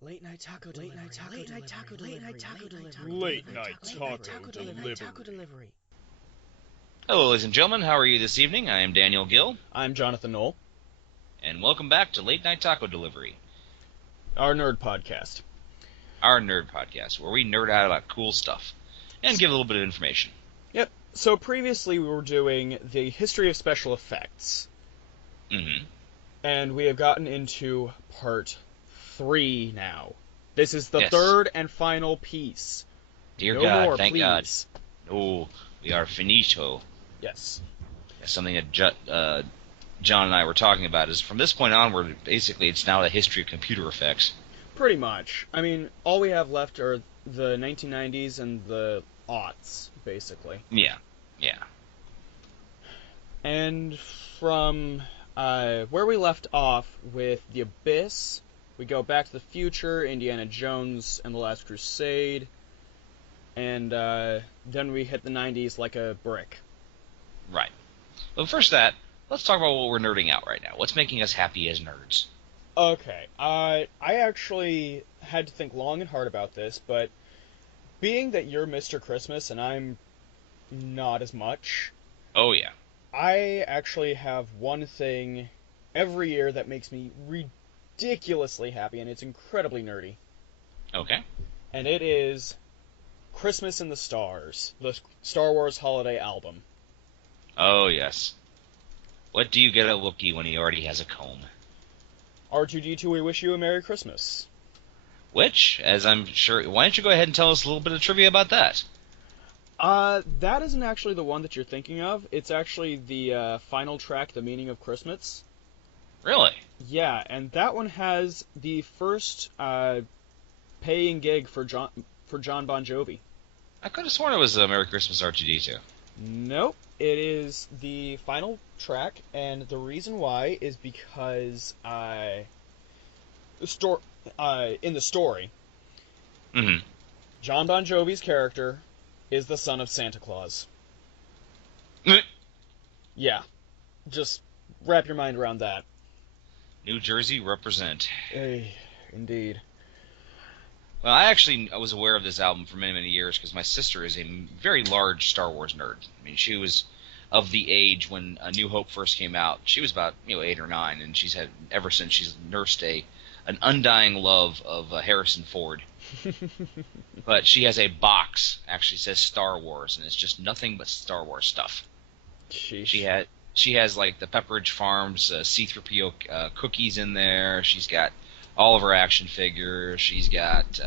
Late night taco delivery. Late night taco delivery. Late night taco delivery. Late night taco delivery. Hello, ladies and gentlemen. How are you this evening? I am Daniel Gill, I'm Jonathan Knoll. and welcome back to Late Night Taco Delivery, Our nerd podcast. our nerd podcast, where we nerd out about cool stuff and give a little bit of information. Yep. So previously we were doing the history of special effects. Mm-hmm. And we have gotten into part 3 now. This is the Yes. third and final piece. Dear No God, more, thank please. God. Oh, we are finito. Yes. Something that John and I were talking about is from this point onward, basically, it's now the history of computer effects. Pretty much. I mean, all we have left are the 1990s and the aughts, basically. Yeah. And from where we left off with The Abyss, we go Back to the Future, Indiana Jones and the Last Crusade, and then we hit the 90s like a brick. Right. But first that, let's talk about what we're nerding out right now. What's making us happy as nerds? Okay, I actually had to think long and hard about this, but being that you're Mr. Christmas and I'm not as much, Oh, yeah. I actually have one thing every year that makes me ridiculously happy, and it's incredibly nerdy. Okay. And it is Christmas in the Stars, the Star Wars holiday album. Oh, yes. What do you get a Wookiee when he already has a comb? R2-D2, we wish you a Merry Christmas. Which, as I'm sure... Why don't you go ahead and tell us a little bit of trivia about that? That isn't actually the one that you're thinking of. It's actually the final track, The Meaning of Christmas. Really? Yeah, and that one has the first paying gig for John Bon Jovi. I could have sworn it was Merry Christmas R2-D2. Nope, it is the final track, and the reason why is because in the story, Mm-hmm. John Bon Jovi's character is the son of Santa Claus. Yeah, just wrap your mind around that. New Jersey represent. Indeed. Well, I was aware of this album for many, many years because my sister is a very large Star Wars nerd. I mean, she was of the age when A New Hope first came out. She was about 8 or 9, and she's had ever since she's nursed an undying love of Harrison Ford. But she has a box actually says Star Wars, and it's just nothing but Star Wars stuff. Sheesh. She has like the Pepperidge Farms C-3PO cookies in there. She's got all of her action figures. She's got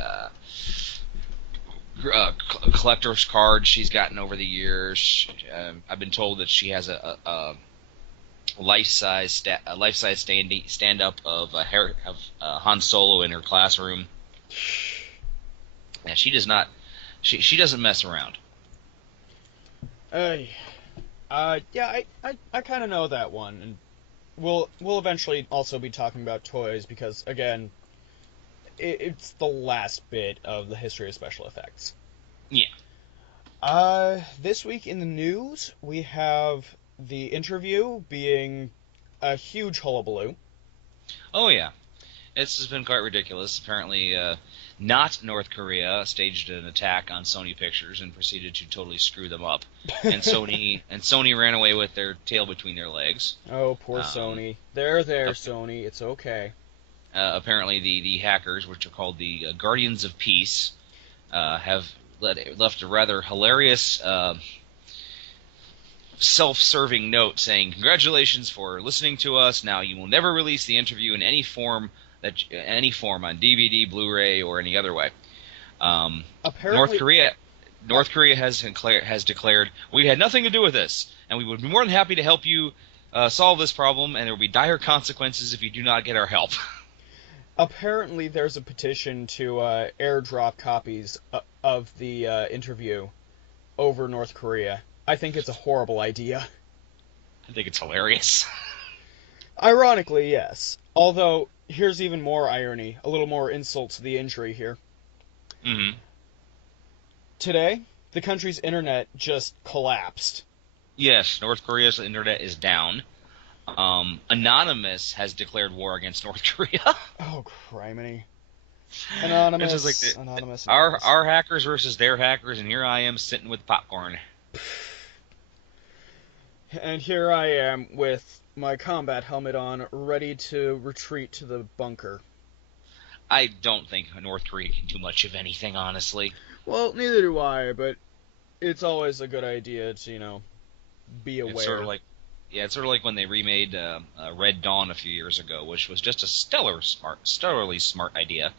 collector's cards she's gotten over the years. I've been told that she has a life-size stand-up of Han Solo in her classroom. Yeah, she does not. She doesn't mess around. Yeah, I kind of know that one, and we'll eventually also be talking about toys because, again, it's the last bit of the history of special effects. Yeah. This week in the news, we have the interview being a huge hullabaloo. Oh yeah, this has been quite ridiculous. Apparently, not North Korea staged an attack on Sony Pictures and proceeded to totally screw them up, and Sony ran away with their tail between their legs. Oh, poor Sony. There, Sony. It's okay. Apparently, the hackers, which are called the Guardians of Peace, have left a rather hilarious self-serving note saying, "Congratulations for listening to us. Now you will never release the interview in any form on DVD, Blu-ray, or any other way." Apparently, North Korea has declared we had nothing to do with this, and we would be more than happy to help you solve this problem, and there will be dire consequences if you do not get our help. Apparently, there's a petition to airdrop copies of the interview over North Korea. I think it's a horrible idea. I think it's hilarious. Ironically, yes. Although, here's even more irony, a little more insult to the injury here. Mm-hmm. Today, the country's internet just collapsed. Yes, North Korea's internet is down. Anonymous has declared war against North Korea. Oh, criminy. It's just like Anonymous. our hackers versus their hackers, and here I am sitting with popcorn. And here I am with my combat helmet on, ready to retreat to the bunker. I don't think North Korea can do much of anything, honestly. Well, neither do I, but it's always a good idea to, be aware. It's sort of like when they remade Red Dawn a few years ago, which was just a stellarly smart idea.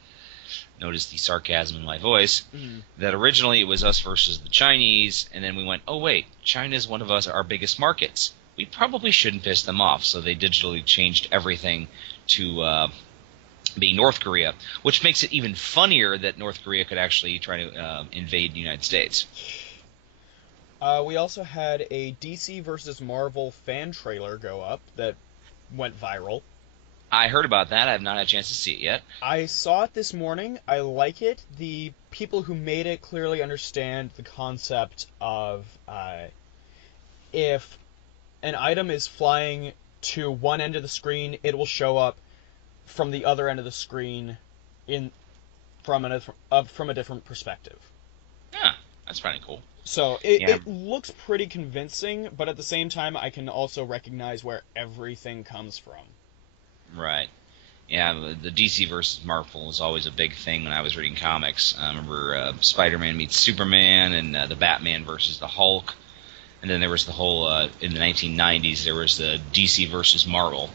Notice the sarcasm in my voice. Mm-hmm. That originally it was us versus the Chinese, and then we went, oh wait, China's one of our biggest markets. We probably shouldn't piss them off, so they digitally changed everything to being North Korea, which makes it even funnier that North Korea could actually try to invade the United States. We also had a DC versus Marvel fan trailer go up that went viral. I heard about that. I have not had a chance to see it yet. I saw it this morning. I like it. The people who made it clearly understand the concept of if an item is flying to one end of the screen, it will show up from the other end of the screen from a different perspective. Yeah, that's pretty cool. So it looks pretty convincing, but at the same time, I can also recognize where everything comes from. Right. Yeah, the DC versus Marvel was always a big thing when I was reading comics. I remember Spider-Man meets Superman, and the Batman versus the Hulk. And then there was the whole, in the 1990s, there was the DC versus Marvel,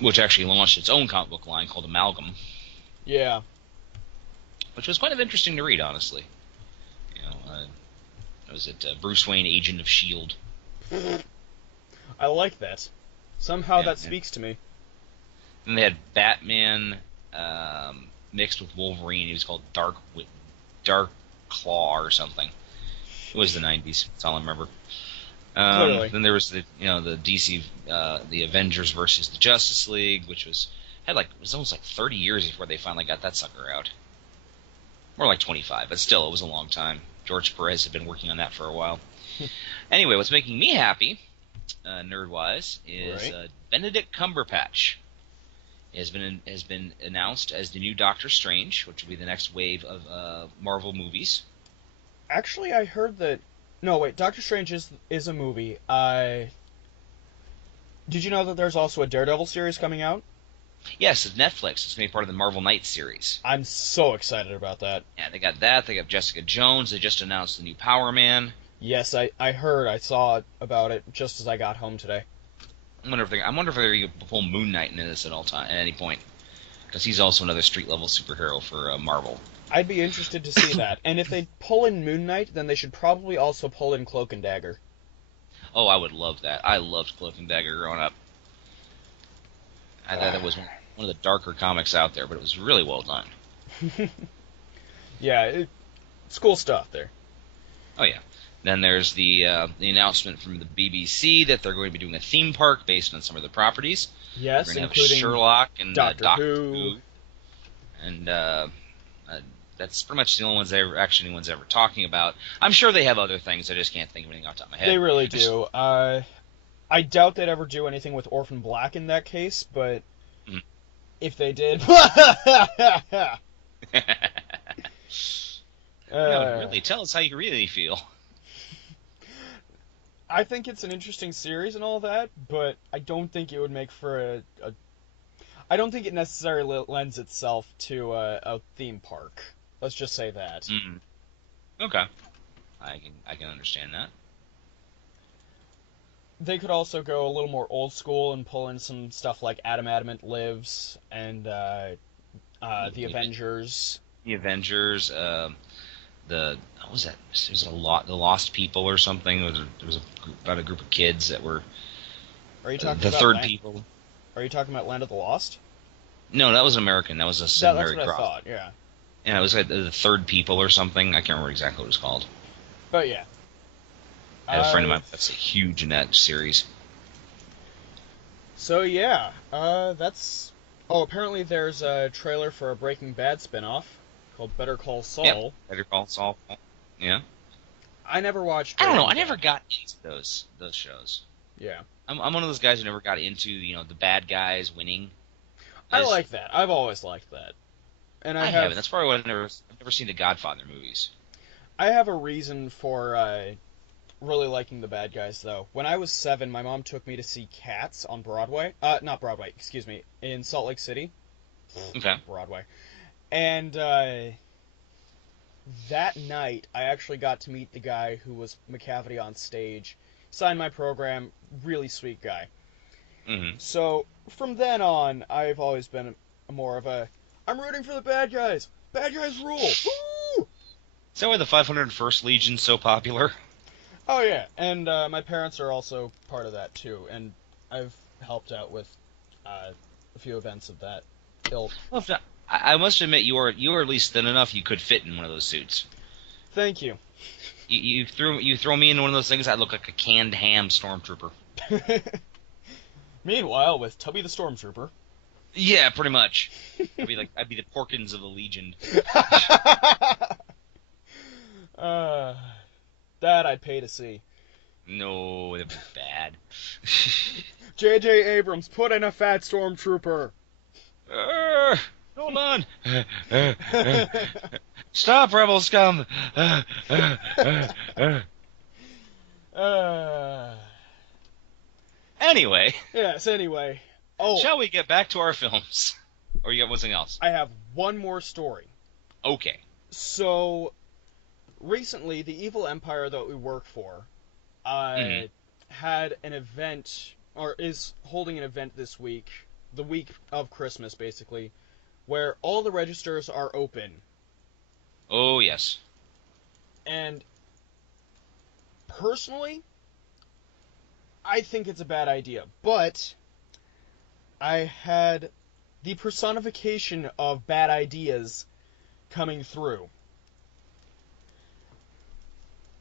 which actually launched its own comic book line called Amalgam. Yeah. Which was kind of interesting to read, honestly. Was it Bruce Wayne, Agent of S.H.I.E.L.D.? I like that. Somehow that speaks to me. And they had Batman mixed with Wolverine. He was called Dark Claw or something. It was the 90s. That's all I remember. Clearly. Then there was the DC, the Avengers versus the Justice League, which was almost like 30 years before they finally got that sucker out. More like 25, but still, it was a long time. George Perez had been working on that for a while. Anyway, what's making me happy, nerd-wise, is Benedict Cumberbatch has been announced as the new Doctor Strange, which will be the next wave of Marvel movies. Actually, I heard that... No, wait, Doctor Strange is a movie. Did you know that there's also a Daredevil series coming out? Yes, it's Netflix. It's going to be part of the Marvel Knights series. I'm so excited about that. Yeah, they got that. They got Jessica Jones. They just announced the new Power Man. Yes, I heard. I saw about it just as I got home today. I wonder if they're going to pull Moon Knight into this at any point, because he's also another street-level superhero for Marvel. I'd be interested to see that. And if they pull in Moon Knight, then they should probably also pull in Cloak and Dagger. Oh, I would love that. I loved Cloak and Dagger growing up. I thought that was one of the darker comics out there, but it was really well done. Yeah, it's cool stuff there. Oh, yeah. Then there's the announcement from the BBC that they're going to be doing a theme park based on some of the properties. Yes, they're going to including have Sherlock and Doctor Who. And that's pretty much the only ones anyone's ever talking about. I'm sure they have other things. I just can't think of anything off the top of my head. They really do. I doubt they'd ever do anything with Orphan Black in that case, but if they did... No, really, tell us how you really feel. I think it's an interesting series and all that, but I don't think it would make for I don't think it necessarily lends itself to a theme park. Let's just say that. Okay. I can understand that. They could also go a little more old school and pull in some stuff like Adam Adamant Lives and the Avengers. The Avengers, what was that? There's the Lost People or something. There was about a group of kids that were. Are you talking the about Third People? Are you talking about Land of the Lost? No, that was American. That was a Sid Mary Cross. That's what I thought. Yeah. Yeah, it was like the Third People or something. I can't remember exactly what it was called. But yeah. I had a friend of mine that's huge in that series. So yeah, that's. Oh, apparently there's a trailer for a Breaking Bad spinoff called Better Call Saul. Yep. Better Call Saul. Yeah. I never watched. I don't know. I never got into those shows. Yeah. I'm one of those guys who never got into the bad guys winning. I like that. I've always liked that. And I haven't. That's probably why I've never seen the Godfather movies. I have a reason for really liking the bad guys, though. When I was 7, my mom took me to see Cats on Broadway. Not Broadway, excuse me, in Salt Lake City. Okay. Broadway. And that night, I actually got to meet the guy who was McCavity on stage. Signed my program, really sweet guy. Mm-hmm. So, from then on, I've always been more of a, I'm rooting for the bad guys. Bad guys rule. Woo! Is that why the 501st Legion's so popular? Oh yeah, and my parents are also part of that too, and I've helped out with a few events of that ilk. Well, I must admit, you are at least thin enough you could fit in one of those suits. Thank you. You throw me in one of those things, I look like a canned ham stormtrooper. Meanwhile, with Tubby the Stormtrooper. Yeah, pretty much. I'd be the Porkins of the Legion. That I'd pay to see. No, that'd be bad. J.J. Abrams, put in a fat Stormtrooper. Hold on. Stop, rebel scum. Anyway. Yes, anyway. Oh. Shall we get back to our films? Or you got something else? I have one more story. Okay. So, recently, the evil empire that we work for had an event, or is holding an event this week, the week of Christmas, basically, where all the registers are open. Oh, yes. And, personally, I think it's a bad idea, but I had the personification of bad ideas coming through.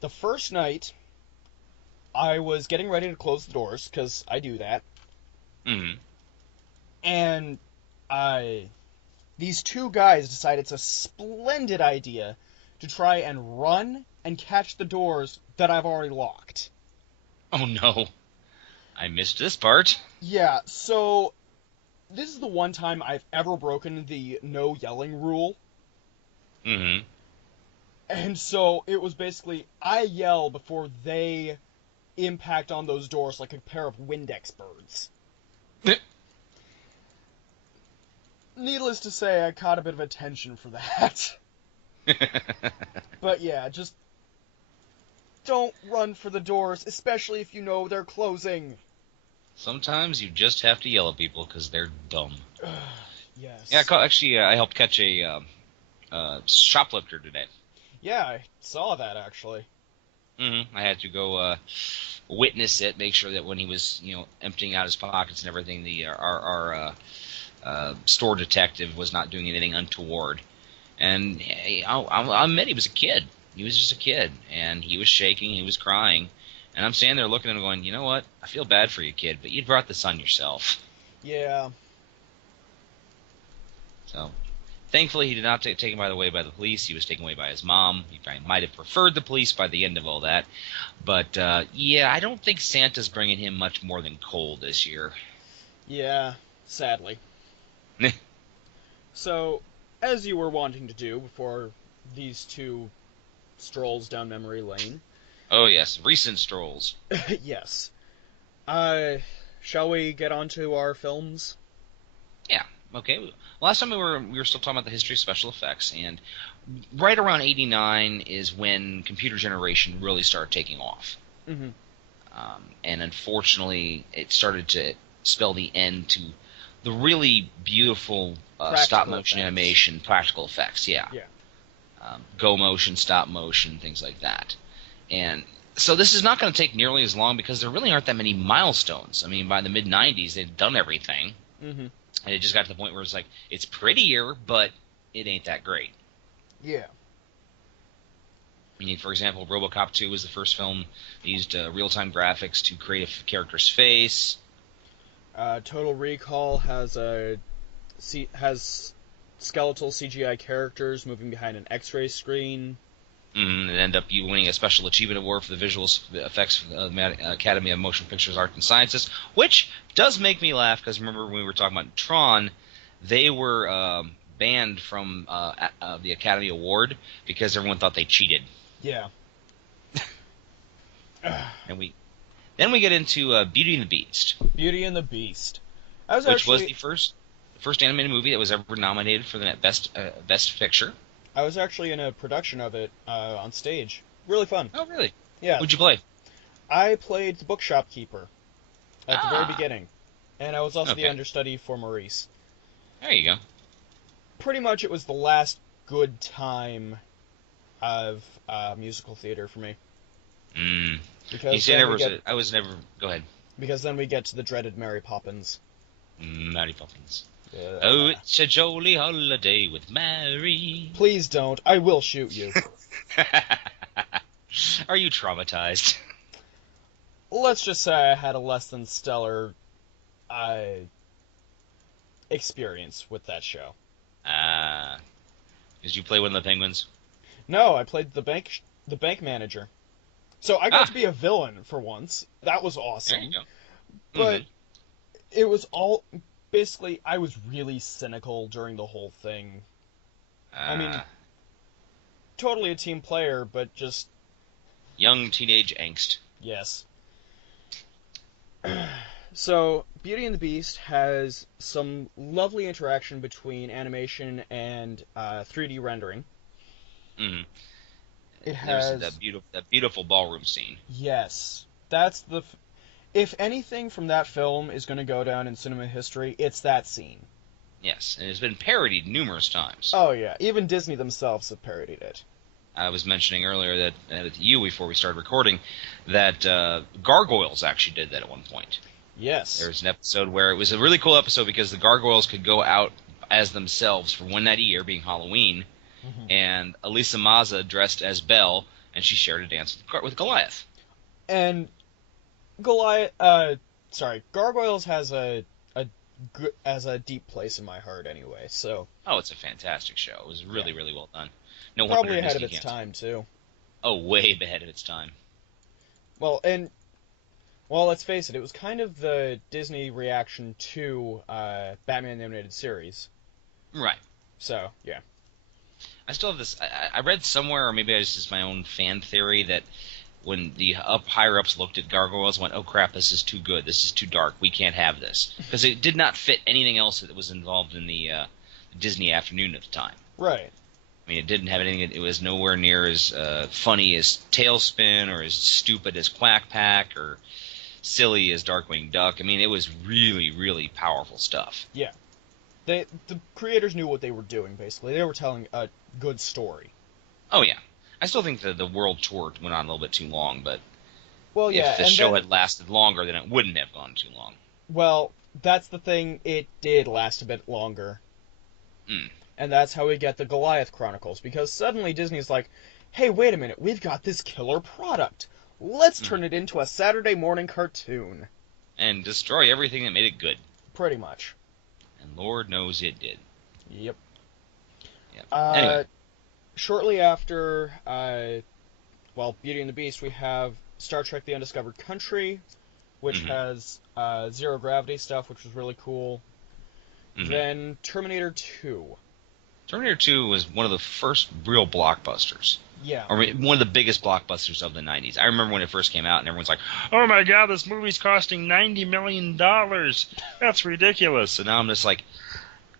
The first night, I was getting ready to close the doors, because I do that. Mm-hmm. And these two guys decided it's a splendid idea to try and run and catch the doors that I've already locked. Oh no. I missed this part. Yeah, so this is the one time I've ever broken the no yelling rule. Mm-hmm. And so it was basically, I yell before they impact on those doors like a pair of Windex birds. Needless to say, I caught a bit of attention for that. But yeah, just don't run for the doors, especially if you know they're closing. Sometimes you just have to yell at people because they're dumb. Yes. Yeah, I helped catch a shoplifter today. Yeah, I saw that, actually. Mm-hmm. I had to go witness it, make sure that when he was, emptying out his pockets and everything, our store detective was not doing anything untoward. And I'll admit, he was a kid. He was just a kid, and he was shaking, he was crying. And I'm standing there looking at him going, you know what? I feel bad for you, kid, but you brought this on yourself. Yeah. So, thankfully, he did not take taken by the police. He was taken away by his mom. He probably might have preferred the police by the end of all that. But, yeah, I don't think Santa's bringing him much more than coal this year. Yeah, sadly. So, as you were wanting to do before these two strolls down memory lane. Oh, yes, recent strolls. Yes. Shall we get on to our films? Yeah, okay. Last time we were still talking about the history of special effects, and right around 89 is when computer generation really started taking off. Mm-hmm. And unfortunately, it started to spell the end to the really beautiful stop-motion animation, practical effects, yeah. Go motion, stop motion, things like that. And so this is not going to take nearly as long because there really aren't that many milestones. I mean, by the mid-90s, they'd done everything. Mm-hmm. And it just got to the point where it's like, it's prettier, but it ain't that great. Yeah. I mean, for example, RoboCop 2 was the first film that used real-time graphics to create a character's face. Total Recall has skeletal CGI characters moving behind an X-ray screen. And end up you winning a Special Achievement Award for the visual effects of the Academy of Motion Pictures Arts and Sciences, which does make me laugh because remember when we were talking about Tron, they were banned from the Academy Award because everyone thought they cheated. Yeah. And then we get into Beauty and the Beast. Beauty and the Beast. Which was the first animated movie that was ever nominated for the Best Picture. I was actually in a production of it on stage. Really fun. Oh, really? Yeah. Who'd you play? I played the bookshop keeper at the very beginning. And I was also the understudy for Maurice. There you go. Pretty much it was the last good time of musical theater for me. Because you see, I was never... Go ahead. Because then we get to the dreaded Mary Poppins. Mary Poppins. Oh, it's a jolly holiday with Mary. Please don't. I will shoot you. Are you traumatized? Let's just say I had a less than stellar experience with that show. Did you play one of the penguins? No, I played the bank manager. So I got to be a villain for once. That was awesome. There you go. But it was all... Basically, I was really cynical during the whole thing. I mean, totally a team player, but just... Young teenage angst. Yes. So, Beauty and the Beast has some lovely interaction between animation and 3D rendering. Mm-hmm. It has... There's that beautiful ballroom scene. Yes. That's the... If anything from that film is going to go down in cinema history, it's that scene. Yes, and it's been parodied numerous times. Oh, yeah. Even Disney themselves have parodied it. I was mentioning earlier that to you before we started recording that Gargoyles actually did that at one point. Yes. There was an episode where it was a really cool episode because the Gargoyles could go out as themselves for one night a year, being Halloween, and Elisa Mazza dressed as Belle, and she shared a dance with Goliath. And Gargoyles has a deep place in my heart anyway, so... Oh, it's a fantastic show. It was really, really well done. No wonder probably ahead of Disney its time, too. Oh, way ahead of its time. Well, let's face it, it was kind of the Disney reaction to Batman the Animated Series. Right. So, yeah. I still have this... I read somewhere, or maybe it's just my own fan theory, that when the higher-ups looked at Gargoyles and went, oh crap, this is too good, this is too dark, we can't have this. Because it did not fit anything else that was involved in the Disney afternoon at the time. Right. I mean, it didn't have anything, it was nowhere near as funny as Tailspin, or as stupid as Quack Pack, or silly as Darkwing Duck. I mean, it was really, really powerful stuff. Yeah. The creators knew what they were doing, basically. They were telling a good story. Oh, yeah. I still think the world tour went on a little bit too long, but well, yeah, if the show had lasted longer, then it wouldn't have gone too long. Well, that's the thing. It did last a bit longer. And that's how we get the Goliath Chronicles, because suddenly Disney's like, hey, wait a minute, we've got this killer product. Let's turn it into a Saturday morning cartoon. And destroy everything that made it good. Pretty much. And Lord knows it did. Yep. Anyway. Shortly after, Beauty and the Beast, we have Star Trek The Undiscovered Country, which has zero gravity stuff, which was really cool. Then Terminator 2. Terminator 2 was one of the first real blockbusters. Yeah. Or one of the biggest blockbusters of the 90s. I remember when it first came out, and everyone's like, oh my god, this movie's costing $90 million. That's ridiculous. So now I'm just like,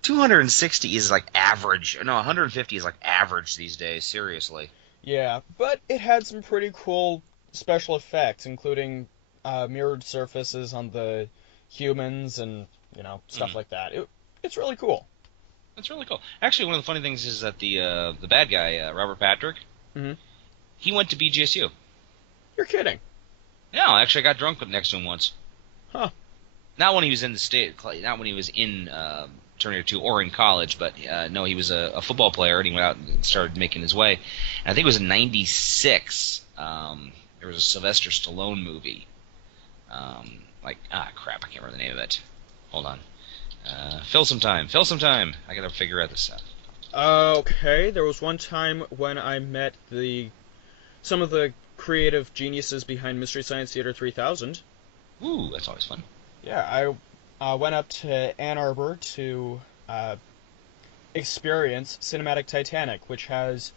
260 is like average. No, 150 is like average these days, seriously. Yeah, but it had some pretty cool special effects, including mirrored surfaces on the humans and, stuff like that. It's really cool. It's really cool. Actually, one of the funny things is that the bad guy, Robert Patrick, he went to BGSU. You're kidding. No, actually, I got drunk next to him once. Huh. Not when he was in not when he was in Terminator 2 or in college, but no, he was a football player, and he went out and started making his way. And I think it was in '96. There was a Sylvester Stallone movie. Crap, I can't remember the name of it. Hold on. Fill some time. I gotta figure out this stuff. Okay, there was one time when I met some of the creative geniuses behind Mystery Science Theater 3000. Ooh, that's always fun. Yeah, I went up to Ann Arbor to experience Cinematic Titanic, which has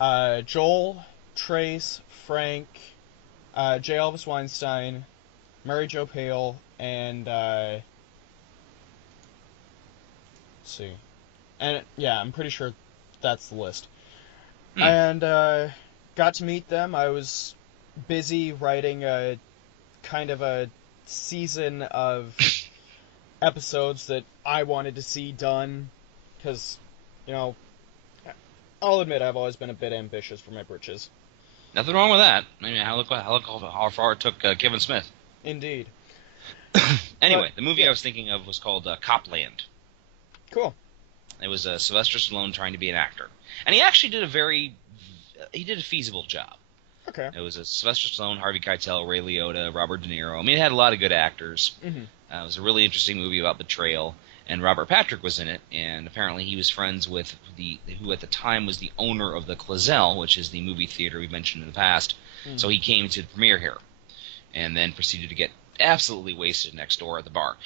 Joel, Trace, Frank, J. Elvis Weinstein, Mary Jo Pale, and let's see, and yeah, I'm pretty sure that's the list. And got to meet them. I was busy writing a kind of a season of episodes that I wanted to see done, because, you know, I'll admit I've always been a bit ambitious for my britches. Nothing wrong with that. I mean, look how far it took Kevin Smith. Indeed. Anyway, the movie I was thinking of was called Copland. Cool. It was Sylvester Stallone trying to be an actor, and he actually did a feasible job. Okay. It was Sylvester Stallone, Harvey Keitel, Ray Liotta, Robert De Niro. I mean, it had a lot of good actors. Mm-hmm. It was a really interesting movie about betrayal, and Robert Patrick was in it, and apparently he was friends with who at the time was the owner of the Clazel, which is the movie theater we mentioned in the past. Mm-hmm. So he came to the premiere here, and then proceeded to get absolutely wasted next door at the bar.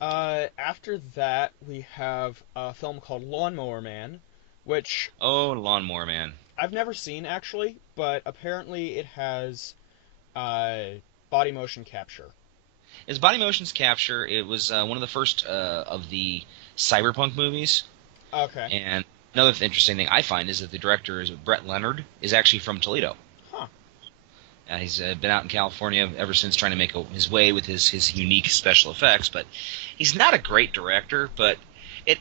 After that, we have a film called Lawnmower Man, which... Oh, Lawnmower Man. I've never seen, actually, but apparently it has body motion capture. It's body motion capture. It was one of the first of the cyberpunk movies. Okay. And another interesting thing I find is that the director, Brett Leonard, is actually from Toledo. Huh. He's been out in California ever since, trying to make his way with his unique special effects. But he's not a great director, but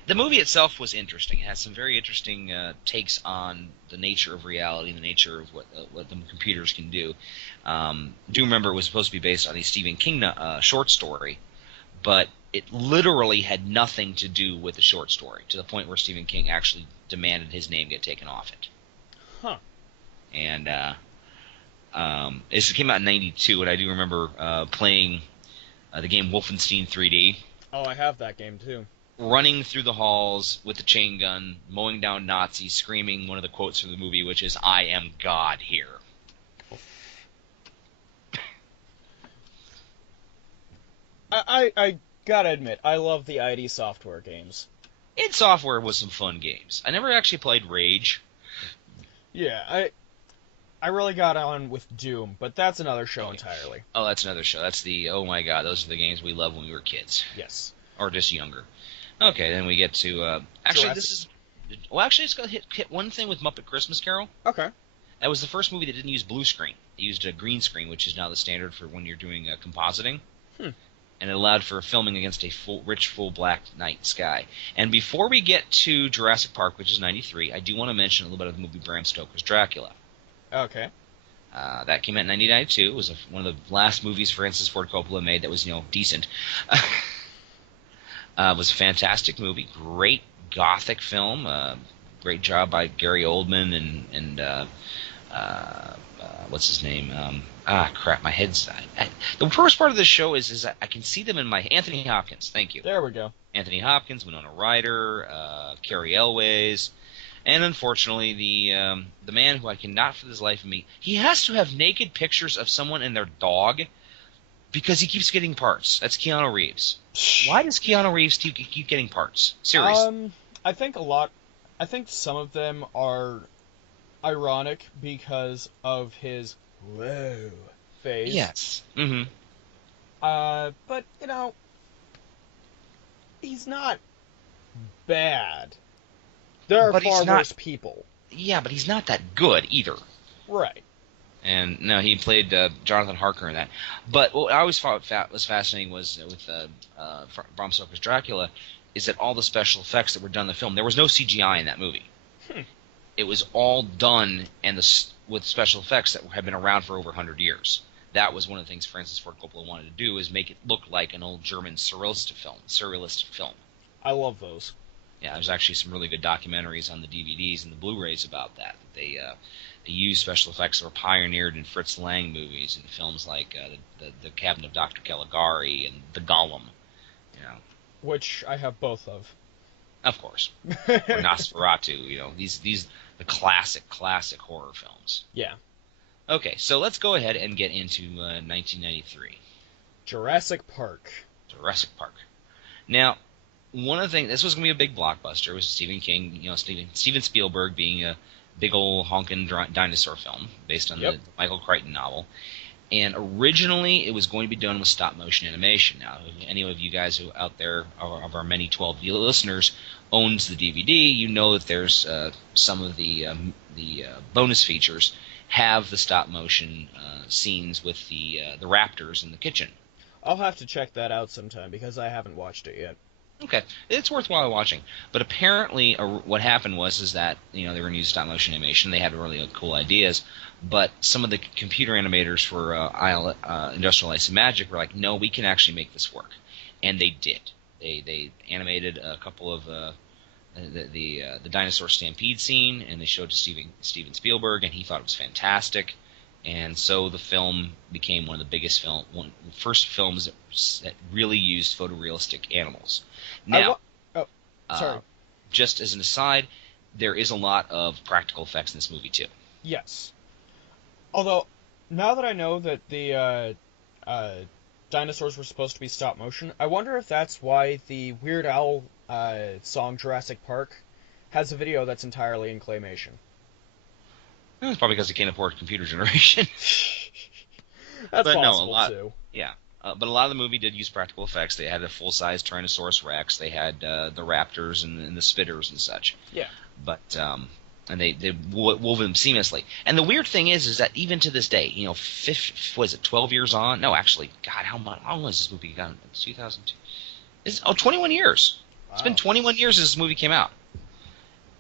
the movie itself was interesting. It has some very interesting takes on the nature of reality, the nature of what the computers can do. Do remember it was supposed to be based on a Stephen King short story, but it literally had nothing to do with the short story, to the point where Stephen King actually demanded his name get taken off it. Huh. And this came out in '92, and I do remember playing the game Wolfenstein 3D. Oh, I have that game too. Running through the halls with the chain gun, mowing down Nazis, screaming one of the quotes from the movie, which is, "I am God here." I gotta admit, I love the ID Software games. id Software was some fun games. I never actually played Rage. Yeah, I really got on with Doom, but that's another show entirely. Oh, that's another show. That's oh my god, those are the games we loved when we were kids. Yes. Or just younger. Okay, then we get to actually Jurassic. this is it's got hit one thing with Muppet Christmas Carol. Okay. That was the first movie that didn't use blue screen. It used a green screen, which is now the standard for when you're doing compositing. And it allowed for filming against a full black night sky. And before we get to Jurassic Park, which is '93, I do want to mention a little bit of the movie Bram Stoker's Dracula. Okay. That came out in 1992. It was one of the last movies Francis Ford Coppola made that was, decent. It was a fantastic movie. Great gothic film. Great job by Gary Oldman and what's his name? Crap, my head's... the first part of the show is that I can see them in my... Anthony Hopkins, thank you. There we go. Anthony Hopkins, Winona Ryder, Carrie Elways, and unfortunately the man who I cannot for the life of me... He has to have naked pictures of someone and their dog because he keeps getting parts. That's Keanu Reeves. Why does Keanu Reeves keep getting parts? Seriously. I think some of them are ironic because of his whoa face. Yes. Mm-hmm. But, he's not bad. There are far worse people. Yeah, but he's not that good either. Right. And no, he played Jonathan Harker in that. But what I always thought was fascinating was with Bram Stoker's Dracula is that all the special effects that were done in the film, there was no CGI in that movie. It was all done with special effects that have been around for over 100 years. That was one of the things Francis Ford Coppola wanted to do, is make it look like an old German surrealist film. I love those. Yeah, there's actually some really good documentaries on the DVDs and the Blu-rays about that. They use special effects that were pioneered in Fritz Lang movies and films like the Cabinet of Dr. Caligari and The Golem. Which I have both of. Of course. Or Nosferatu, the classic horror films. Yeah. Okay, so let's go ahead and get into 1993. Jurassic Park. Jurassic Park. Now, one of the things, this was going to be a big blockbuster. It was Stephen King, Steven Spielberg being a big old honking dinosaur film based on the Michael Crichton novel. And originally, it was going to be done with stop-motion animation. Now, if any of you guys who out there, of our many 12 listeners, owns the DVD, you know that there's some of the bonus features have the stop-motion scenes with the raptors in the kitchen. I'll have to check that out sometime because I haven't watched it yet. Okay, it's worthwhile watching. But apparently, what happened was that they were going to use stop-motion animation. They had really cool ideas. But some of the computer animators for Industrial Light and Magic were like, no, we can actually make this work. And they did. They animated a couple of the dinosaur stampede scene, and they showed to Steven Spielberg, and he thought it was fantastic. And so the film became one of the first films that really used photorealistic animals. Now, sorry. Just as an aside, there is a lot of practical effects in this movie too. Yes. Although, now that I know that the dinosaurs were supposed to be stop motion, I wonder if that's why the Weird Al song Jurassic Park has a video that's entirely in claymation. It's probably because they can't afford computer generation. That's possible, too. Yeah. But a lot of the movie did use practical effects. They had a full-size Tyrannosaurus Rex. They had the raptors and the spitters and such. Yeah. But and they wove them seamlessly. And the weird thing is that even to this day, 12 years on? No, actually, God, how long was this movie done? It's 2002. 21 years. Wow. It's been 21 years since this movie came out.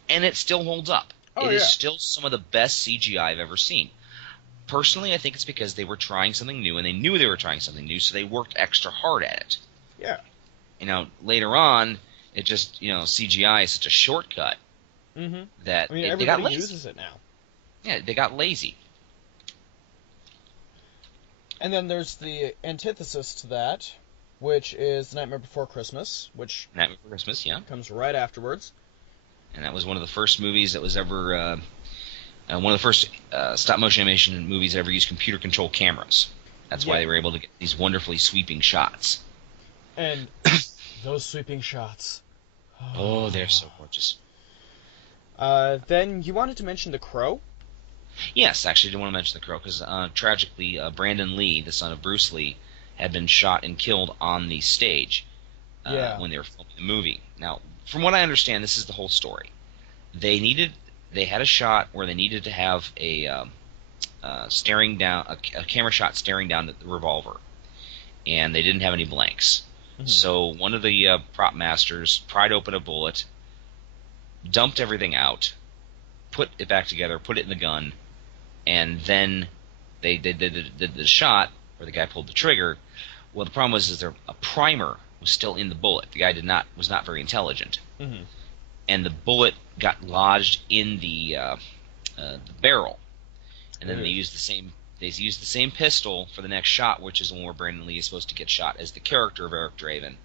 And it still holds up. It is still some of the best CGI I've ever seen. Personally, I think it's because they were trying something new, and they knew they were trying something new, so they worked extra hard at it. Yeah. Later on, it just, CGI is such a shortcut that everybody they got lazy. uses it now. Yeah, they got lazy. And then there's the antithesis to that, which is The Nightmare Before Christmas, which Nightmare Before Christmas, yeah, comes right afterwards. And that was one of the first movies that was ever one of the first stop-motion animation movies that ever used computer-controlled cameras. That's why they were able to get these wonderfully sweeping shots. And those sweeping shots. Oh, they're so gorgeous. Then you wanted to mention The Crow? Yes, actually, I did want to mention The Crow because tragically, Brandon Lee, the son of Bruce Lee, had been shot and killed on the stage when they were filming the movie. Now, from what I understand, this is the whole story. They had a shot where they needed to have a camera shot staring down the revolver, and they didn't have any blanks. Mm-hmm. So one of the prop masters pried open a bullet, dumped everything out, put it back together, put it in the gun, and then they did the shot where the guy pulled the trigger. Well, the problem was a primer was still in the bullet. The guy was not very intelligent, and the bullet got lodged in the barrel, and then they used the same pistol for the next shot, which is the one where Brandon Lee is supposed to get shot as the character of Eric Draven,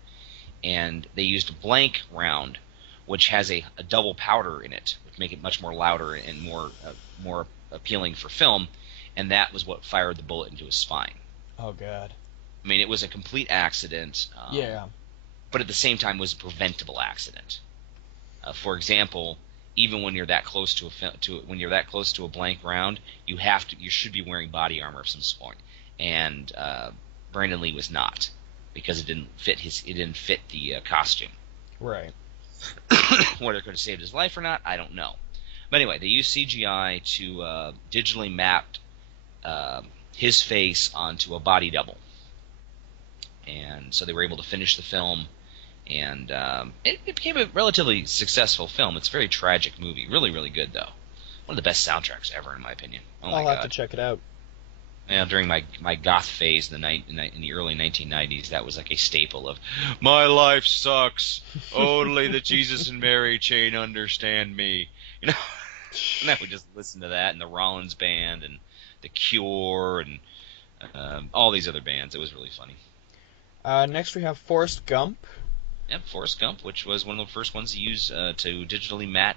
and they used a blank round, which has a double powder in it, which make it much more louder and more appealing for film, and that was what fired the bullet into his spine. Oh God. I mean, it was a complete accident. But at the same time, was a preventable accident. For example, even when you're that close to a blank round, you should be wearing body armor of some sort. And Brandon Lee was not, because it didn't fit the costume. Right. Whether it could have saved his life or not, I don't know. But anyway, they used CGI to digitally map his face onto a body double. And so they were able to finish the film, and it became a relatively successful film. It's a very tragic movie. Really, really good, though. One of the best soundtracks ever, in my opinion. Oh, my God. I'll have to check it out. Yeah, during my goth phase in the early 1990s, that was like a staple of, my life sucks, only the Jesus and Mary chain understand me. And I would just listen to that, and the Rollins Band, and The Cure, and all these other bands. It was really funny. Next we have Forrest Gump. Yep, Forrest Gump, which was one of the first ones to use to digitally mat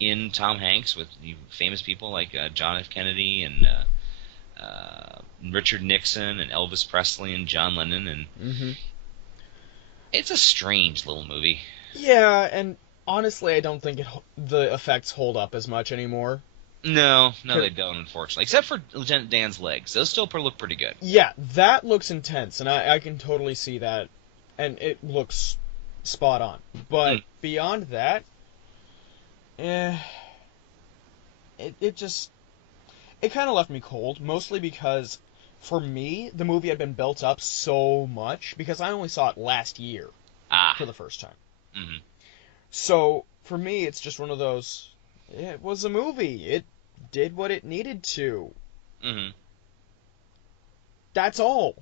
in Tom Hanks with the famous people like John F. Kennedy and Richard Nixon and Elvis Presley and John Lennon. And it's a strange little movie. Yeah, and honestly, I don't think the effects hold up as much anymore. No, no, 'Cause- they don't, unfortunately. Except for Lieutenant Dan's legs. Those still look pretty good. Yeah, that looks intense, and I can totally see that, and it looks spot on. But Mm. beyond that, eh, it just it kind of left me cold, mostly because for me the movie had been built up so much because I only saw it last year Ah. for the first time. Mm-hmm. So for me, it's just one of those. It was a movie. It did what it needed to. Mm-hmm. That's all.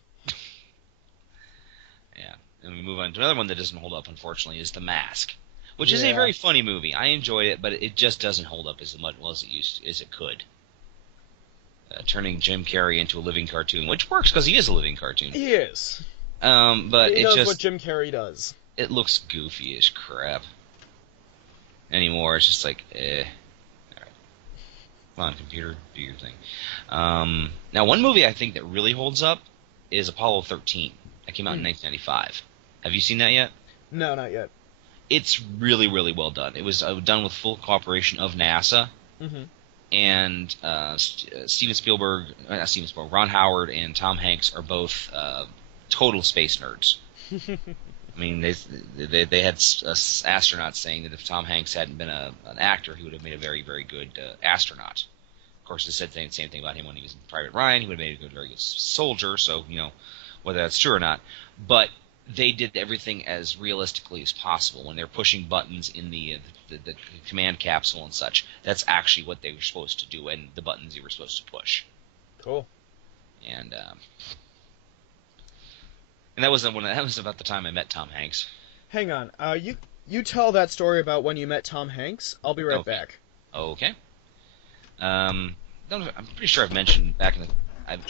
Yeah. And we move on to another one that doesn't hold up, unfortunately, is The Mask, which is a Yeah. very funny movie. I enjoyed it, but it just doesn't hold up as much as it used as it could. Turning Jim Carrey into a living cartoon, which works because he is a living cartoon. He is. But He it does just what Jim Carrey does. it looks goofy as crap. Anymore, it's just like, eh. Alright. Come on, computer, do your thing. Now, one movie I think that really holds up is Apollo 13. That came out in 1995. Have you seen that yet? No, not yet. It's really, really well done. It was done with full cooperation of NASA. Mm-hmm. And Steven Spielberg, not Steven Spielberg, Ron Howard and Tom Hanks are both total space nerds. I mean, they had astronauts saying that if Tom Hanks hadn't been an actor, he would have made a very, very good astronaut. Of course, they said the same thing about him when he was in Private Ryan. He would have made a very good soldier, so, whether that's true or not. But they did everything as realistically as possible. When they're pushing buttons in the command capsule and such, that's actually what they were supposed to do, and the buttons you were supposed to push. Cool. And that was about the time I met Tom Hanks. Hang on. You tell that story about when you met Tom Hanks. I'll be right Okay. back. Okay. I'm pretty sure I've mentioned back in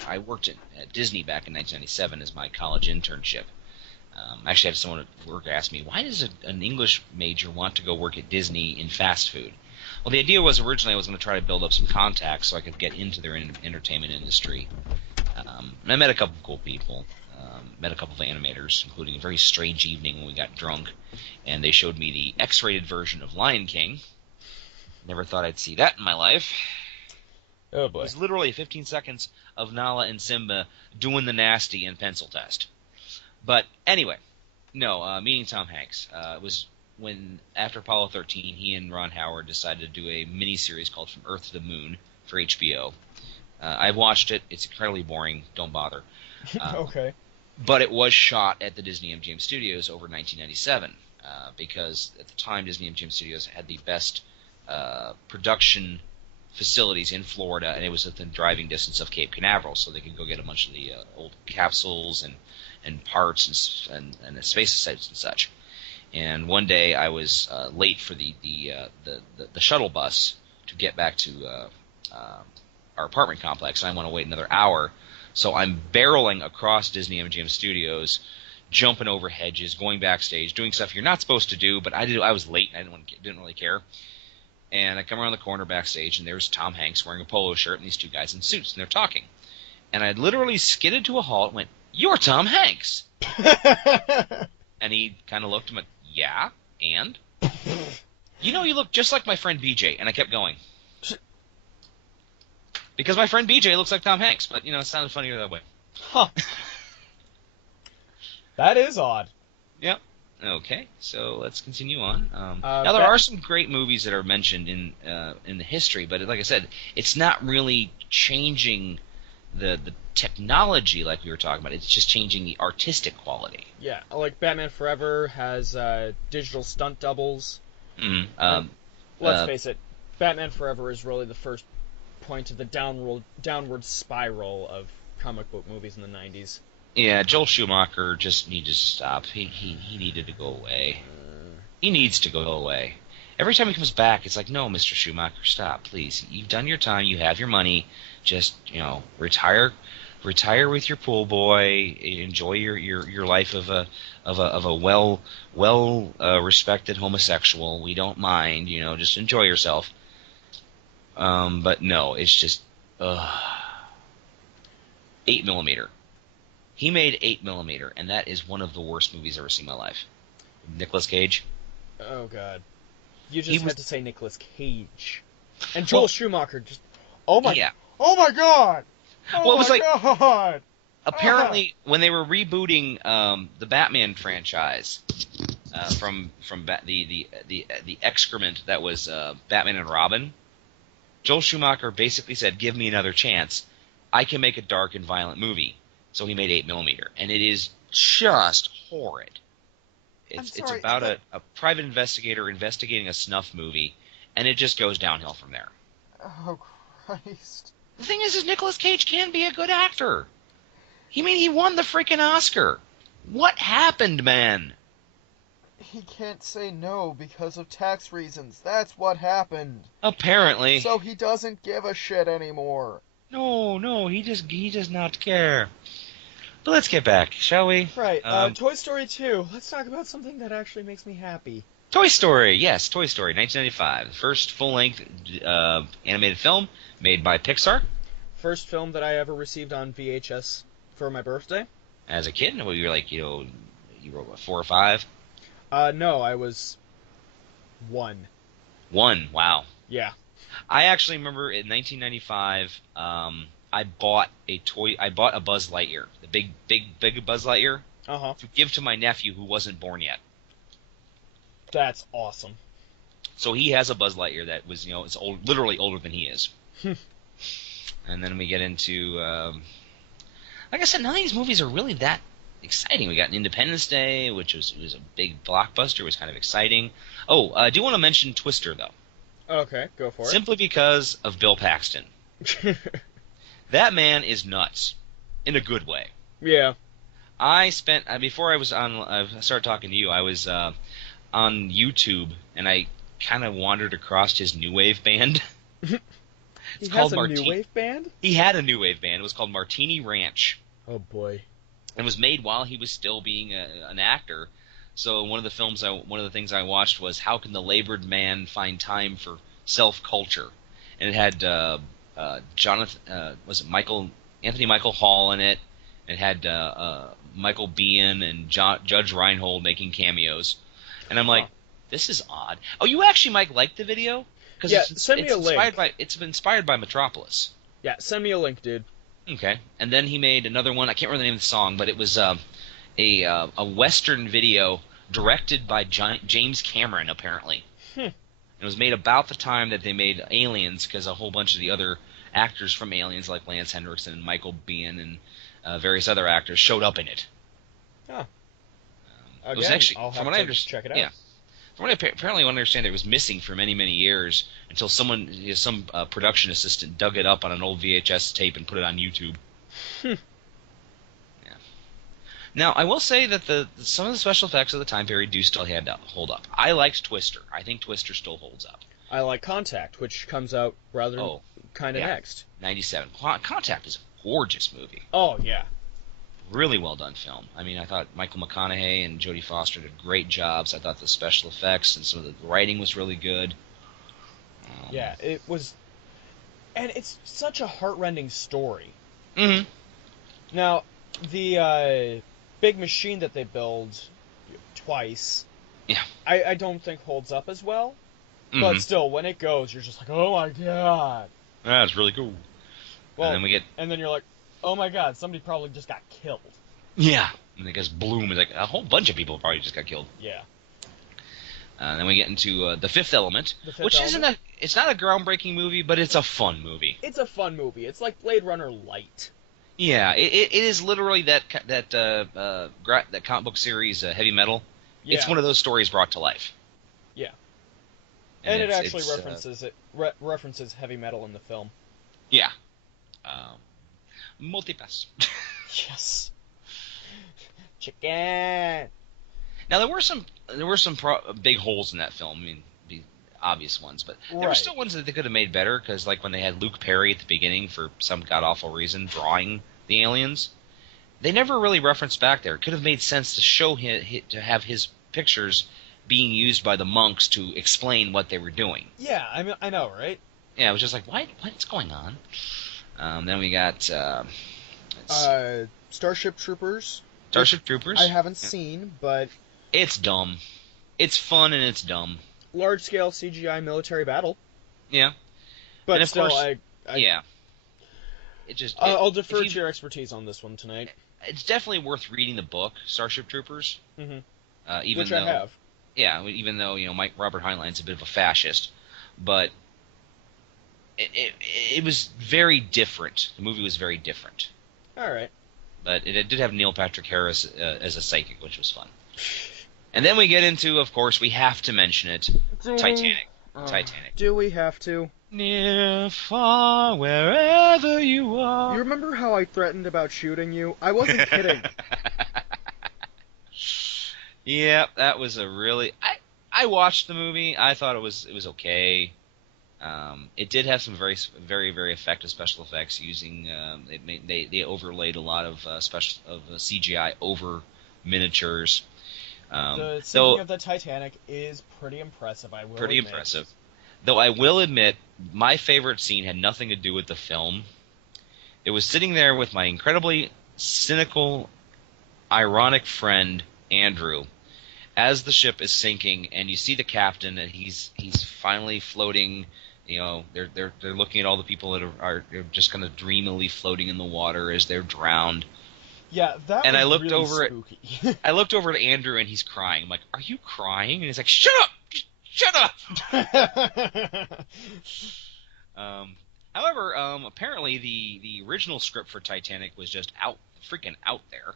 I worked at Disney back in 1997 as my college internship. Actually, I had someone at work ask me, why does an English major want to go work at Disney in fast food? Well, the idea was originally I was going to try to build up some contacts so I could get into their entertainment industry. And I met a couple of cool people. Met a couple of animators, including a very strange evening when we got drunk, and they showed me the X-rated version of Lion King. Never thought I'd see that in my life. Oh It boy. was literally 15 seconds of Nala and Simba doing the nasty in pencil test. But anyway, no, meeting Tom Hanks. It was when, after Apollo 13, he and Ron Howard decided to do a mini-series called From Earth to the Moon for HBO. I've watched it. It's incredibly boring. Don't bother. Okay. But it was shot at the Disney MGM Studios over 1997, because at the time Disney MGM Studios had the best production facilities in Florida, and it was within driving distance of Cape Canaveral, so they could go get a bunch of the old capsules and parts and the space sites and such. And one day I was late for the shuttle bus to get back to our apartment complex, and I want to wait another hour. So I'm barreling across Disney MGM Studios, jumping over hedges, going backstage, doing stuff you're not supposed to do. But I was late, and I didn't really care. And I come around the corner backstage, and there's Tom Hanks wearing a polo shirt, and these two guys in suits, and they're talking. And I literally skidded to a halt, and went, "You're Tom Hanks!" And he kind of looked and went, "Yeah, and you look just like my friend BJ." And I kept going. Because my friend BJ looks like Tom Hanks, but, it sounded funnier that way. Huh. That is odd. Yep. Okay, so let's continue on. Uh, now, there Bat- are some great movies that are mentioned in the history, but like I said, it's not really changing the technology like we were talking about. It's just changing the artistic quality. Yeah, like Batman Forever has digital stunt doubles. Mm-hmm. Let's face it, Batman Forever is really the first point of the downward spiral of comic book movies in the 90s. Yeah, Joel Schumacher just needed to stop. He needed to go away. He needs to go away. Every time he comes back, it's like, no, Mr. Schumacher, stop, please. You've done your time. You have your money. Just, retire with your pool boy. Enjoy your life of a well respected homosexual. We don't mind. Just enjoy yourself. But no, it's just 8mm. He made 8mm, and that is one of the worst movies I've ever seen in my life. Nicolas Cage. Oh God. You He just was- had to say Nicolas Cage. And Joel Well, Schumacher just... Oh my... Yeah. Oh my God! Oh Well, it was my like- God! Apparently, when they were rebooting the Batman franchise from the excrement that was Batman and Robin, Joel Schumacher basically said, "Give me another chance. I can make a dark and violent movie." So he made 8mm, and it is just horrid. It's sorry, about a private investigator investigating a snuff movie, and it just goes downhill from there. Oh Christ. The thing is Nicolas Cage can be a good actor. He won the freaking Oscar. What happened, man? He can't say no because of tax reasons. That's what happened. Apparently. So he doesn't give a shit anymore. No, he does not care. But let's get back, shall we? Right, Toy Story 2. Let's talk about something that actually makes me happy. Toy Story, yes, Toy Story, 1995. The first full-length animated film made by Pixar. First film that I ever received on VHS for my birthday. As a kid, well, you were like, you were what, 4 or 5? No, I was 1. 1, wow. Yeah. I actually remember in 1995, I bought a Buzz Lightyear, the big Buzz Lightyear, Uh-huh. to give to my nephew who wasn't born yet. That's awesome. So he has a Buzz Lightyear that was, it's literally older than he is. And then we get into, like I said, none of these movies are really that exciting. We got Independence Day, which was a big blockbuster, was kind of exciting. Oh, I do want to mention Twister, though. Okay, go for it. Simply because of Bill Paxton. That man is nuts, in a good way. Yeah. I spent before I started talking to you. I was on YouTube, and I kind of wandered across his new wave band. He has a new wave band? He had a new wave band. It was called Martini Ranch. Oh boy. It was made while he was still being an actor. So one of the things I watched was How Can the Labored Man Find Time for Self-Culture, and it had Anthony Michael Hall in it. It had Michael Biehn and Judge Reinhold making cameos, and I'm like, this is odd. Oh, you actually might like the video? Yeah, send me a link. It's inspired by Metropolis. Yeah, send me a link, dude. Okay, and then he made another one. I can't remember the name of the song, but it was a Western video directed by James Cameron, apparently. It was made about the time that they made Aliens, because a whole bunch of the other actors from Aliens, like Lance Henriksen and Michael Biehn and various other actors, showed up in it. Oh. It was actually, I'll have from what to I understand, check it out. Yeah. From what apparently I understand, it was missing for many, many years until some production assistant dug it up on an old VHS tape and put it on YouTube. Yeah. Now, I will say that some of the special effects of the time period do still hold up. I liked Twister. I think Twister still holds up. I like Contact, which comes out rather kind of next. 97. Contact is a gorgeous movie. Oh, yeah. Really well done film. I mean, I thought Michael McConaughey and Jodie Foster did great jobs. I thought the special effects and some of the writing was really good. Yeah, it was... And it's such a heartrending story. Mm-hmm. Now, the big machine that they build twice, yeah, I don't think holds up as well. Mm-hmm. But still, when it goes, you're just like, oh my god. That's really cool. Well, and then you're like, oh my god, somebody probably just got killed. Yeah. And I guess Bloom is like, a whole bunch of people probably just got killed. Yeah. Then we get into The Fifth Element, which it's not a groundbreaking movie, but it's a fun movie. It's a fun movie. It's like Blade Runner light. Yeah, it is literally that comic book series, Heavy Metal. Yeah. It's one of those stories brought to life. Yeah. And it actually references heavy metal in the film. Yeah. Multipass. Yes. Chicken. Now there were some big holes in that film. I mean, the obvious ones, but there were still ones that they could have made better. Because like when they had Luke Perry at the beginning for some god awful reason drawing the aliens, they never really referenced back there. It could have made sense to show to have his pictures being used by the monks to explain what they were doing. Yeah, I know, right? Yeah, it was just like, what's going on? Then we got Starship Troopers. Starship Troopers. I haven't seen, but it's dumb. It's fun and it's dumb. Large-scale CGI military battle. Yeah. But and of still, course, I yeah. It just I'll defer to your expertise on this one tonight. It's definitely worth reading the book, Starship Troopers. Mm-hmm. Which I have. Yeah, even though Robert Heinlein's a bit of a fascist, but it was very different. The movie was very different. All right. But it did have Neil Patrick Harris as a psychic, which was fun. And then we get into, of course, we have to mention it, Titanic. Titanic. Do we have to? Near, far, wherever you are. You remember how I threatened about shooting you? I wasn't kidding. Yeah, that was a really... I watched the movie. I thought it was okay. It did have some very, very, very effective special effects using... they overlaid a lot of CGI over miniatures. The sinking of the Titanic is pretty impressive, I will admit. Pretty impressive. Though I will admit, my favorite scene had nothing to do with the film. It was sitting there with my incredibly cynical, ironic friend, Andrew, as the ship is sinking, and you see the captain, and he's finally floating. They're looking at all the people that are just kind of dreamily floating in the water as they're drowned. Yeah, that and was I looked really over spooky. I looked over at Andrew, and he's crying. I'm like, "Are you crying?" And he's like, "Shut up! Shut up!" However, apparently the original script for Titanic was just freaking out there.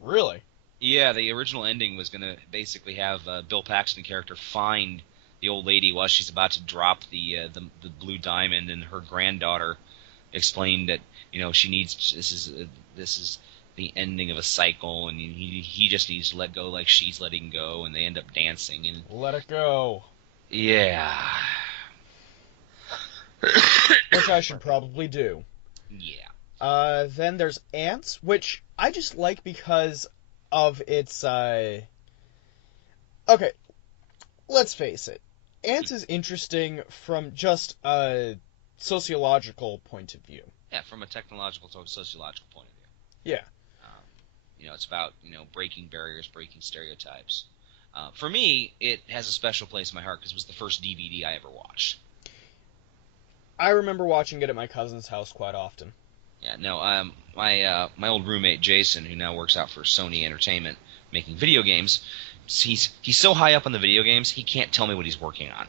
Really? Yeah, the original ending was going to basically have Bill Paxton character find the old lady while she's about to drop the blue diamond, and her granddaughter explained that she needs this is the ending of a cycle, and he just needs to let go like she's letting go, and they end up dancing and let it go. Yeah. Which I should probably do. Yeah. Then there's Ants, which I just like because of its, Okay, let's face it. Ants is interesting from just a sociological point of view. Yeah, from a technological to sociological point of view. Yeah. It's about, breaking barriers, breaking stereotypes. For me, it has a special place in my heart because it was the first DVD I ever watched. I remember watching it at my cousin's house quite often. Yeah, no, my old roommate Jason, who now works out for Sony Entertainment, making video games, he's so high up on the video games, he can't tell me what he's working on.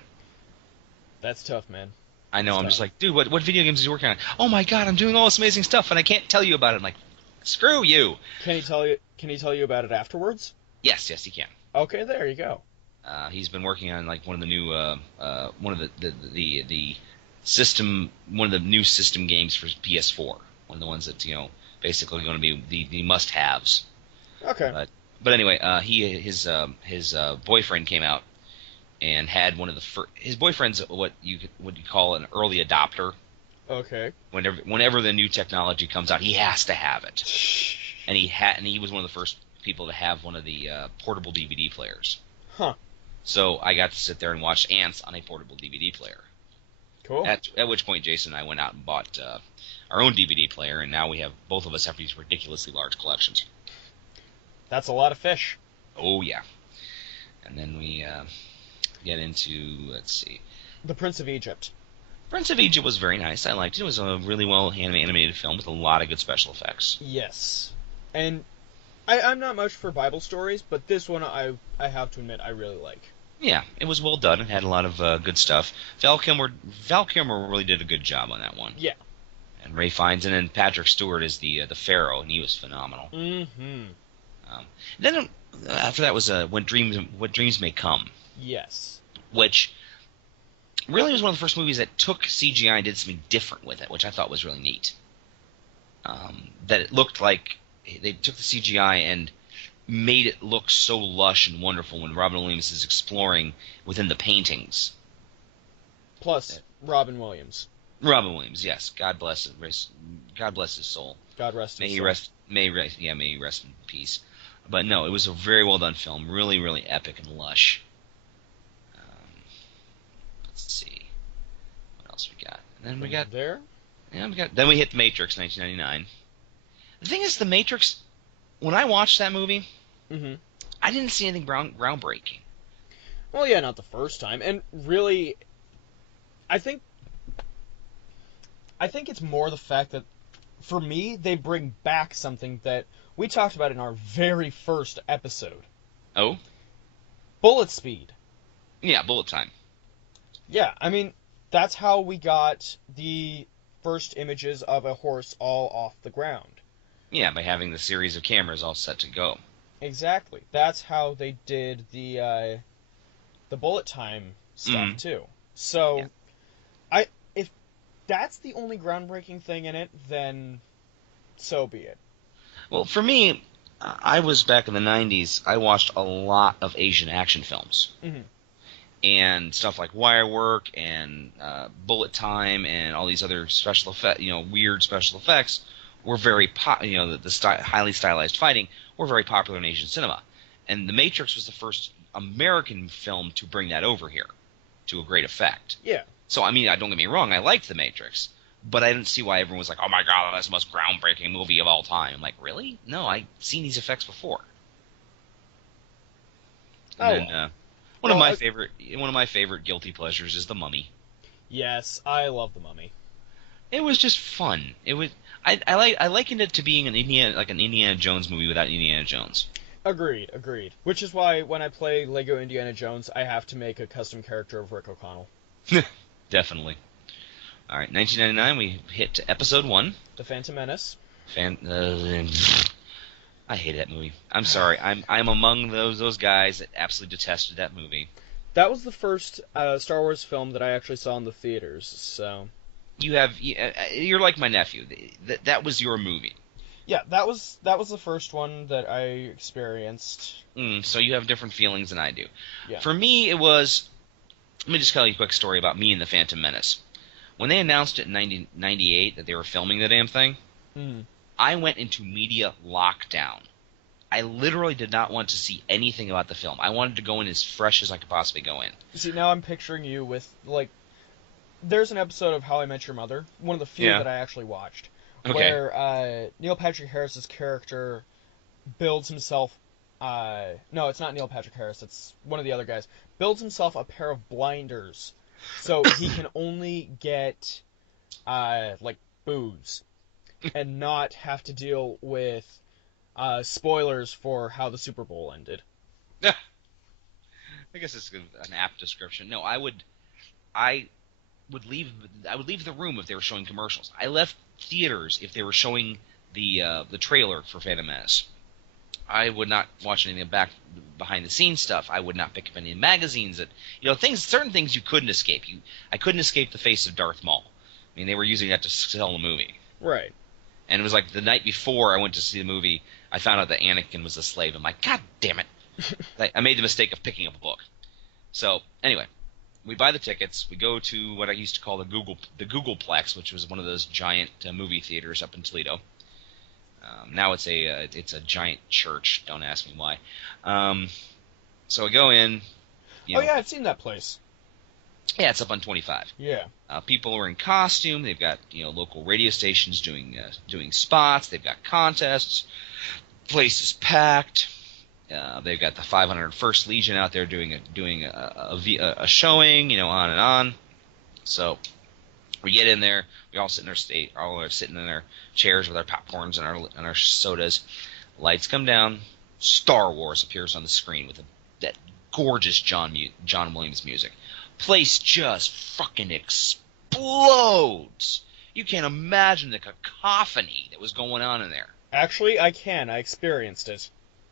That's tough, man. I know. I'm just like, dude, what video games is he working on? Oh my god, I'm doing all this amazing stuff, and I can't tell you about it. I'm like, screw you. Can he tell you about it afterwards? Yes, he can. Okay, there you go. He's been working on like one of the new one of the system, one of the new system games for PS4. One of the ones that's basically going to be the must-haves. Okay. But anyway, his boyfriend came out and had one of the first. His boyfriend's what you call an early adopter. Okay. Whenever the new technology comes out, he has to have it. And he was one of the first people to have one of the portable DVD players. Huh. So I got to sit there and watch Ants on a portable DVD player. Cool. At which point Jason and I went out and bought our own DVD player, and now both of us have these ridiculously large collections. That's a lot of fish. Oh yeah. And then we get into, let's see, The Prince of Egypt. Prince of Egypt was very nice. I liked it. It was a really well animated film with a lot of good special effects. Yes. And I'm not much for Bible stories, but this one I have to admit I really like. Yeah, it was well done. It had a lot of good stuff. Val Kilmer really did a good job on that one. Yeah. And Ray Fiennes, and then Patrick Stewart is the Pharaoh, and he was phenomenal. Mm-hmm. Then after that was What Dreams May Come. Yes. Which really was one of the first movies that took CGI and did something different with it, which I thought was really neat. That it looked like they took the CGI and made it look so lush and wonderful when Robin Williams is exploring within the paintings. Plus, Robin Williams. Robin Williams, yes. God bless his soul. God rest his soul. May he rest in peace. But no, it was a very well done film, really, really epic and lush. Let's see, what else we got? And then we got there. Yeah, Then we hit The Matrix, 1999. The thing is, The Matrix. When I watched that movie, mm-hmm. I didn't see anything groundbreaking. Well, yeah, not the first time. And really, I think it's more the fact that, for me, they bring back something that we talked about in our very first episode. Oh? Bullet speed. Yeah, bullet time. Yeah, I mean, that's how we got the first images of a horse all off the ground. Yeah, by having the series of cameras all set to go. Exactly. That's how they did the bullet time stuff, too. So, yeah. If that's the only groundbreaking thing in it, then so be it. Well, for me, I was back in the 90s, I watched a lot of Asian action films. Mm-hmm. And stuff like Wire Work and Bullet Time and all these other special effects, weird special effects were very highly stylized fighting were very popular in Asian cinema. And The Matrix was the first American film to bring that over here to a great effect. Yeah. So, I mean, don't get me wrong, I liked The Matrix, but I didn't see why everyone was like, oh my god, that's the most groundbreaking movie of all time. I'm like, really? No, I've seen these effects before. And then, one of my favorite guilty pleasures is The Mummy. Yes, I love The Mummy. It was just fun. I likened it to being an Indiana Jones movie without Indiana Jones. Agreed. Which is why when I play Lego Indiana Jones, I have to make a custom character of Rick O'Connell. Definitely. All right, 1999, we hit to episode 1. The Phantom Menace. I hated that movie. I'm sorry. I'm among those guys that absolutely detested that movie. That was the first Star Wars film that I actually saw in the theaters. So you're like my nephew. That was your movie. Yeah, that was the first one that I experienced. So you have different feelings than I do. Yeah. For me, it was. Let me just tell you a quick story about me and the Phantom Menace. When they announced it in 1998 that they were filming the damn thing, I went into media lockdown. I literally did not want to see anything about the film. I wanted to go in as fresh as I could possibly go in. See, now I'm picturing you with, like, there's an episode of How I Met Your Mother, one of the few that I actually watched, where Neil Patrick Harris's character builds himself, no, it's not Neil Patrick Harris, it's one of the other guys, builds himself a pair of blinders so he can only get, like, booze and not have to deal with spoilers for how the Super Bowl ended. I guess it's an apt description. No, I would leave the room if they were showing commercials. I left theaters if they were showing the trailer for Phantom Menace. I would not watch any of the behind the scenes stuff. I would not pick up any magazines that certain things you couldn't escape. I couldn't escape the face of Darth Maul. I mean, they were using that to sell the movie. Right. And it was like the night before I went to see the movie, I found out that Anakin was a slave. I'm like, God damn it. I made the mistake of picking up a book. So, anyway, we buy the tickets. We go to what I used to call the Googleplex, which was one of those giant movie theaters up in Toledo. Now it's a giant church. Don't ask me why. So we go in. Yeah, I've seen that place. Yeah, it's up on 25. Yeah. People are in costume. They've got local radio stations doing spots. They've got contests. Place is packed. They've got the 501st Legion out there doing a showing. On and on. So we get in there. We all sit in our sitting in our chairs with our popcorns and our sodas. Lights come down. Star Wars appears on the screen with that gorgeous John Williams music. Place just fucking explodes. You can't imagine the cacophony that was going on in there. Actually, I can. I experienced it.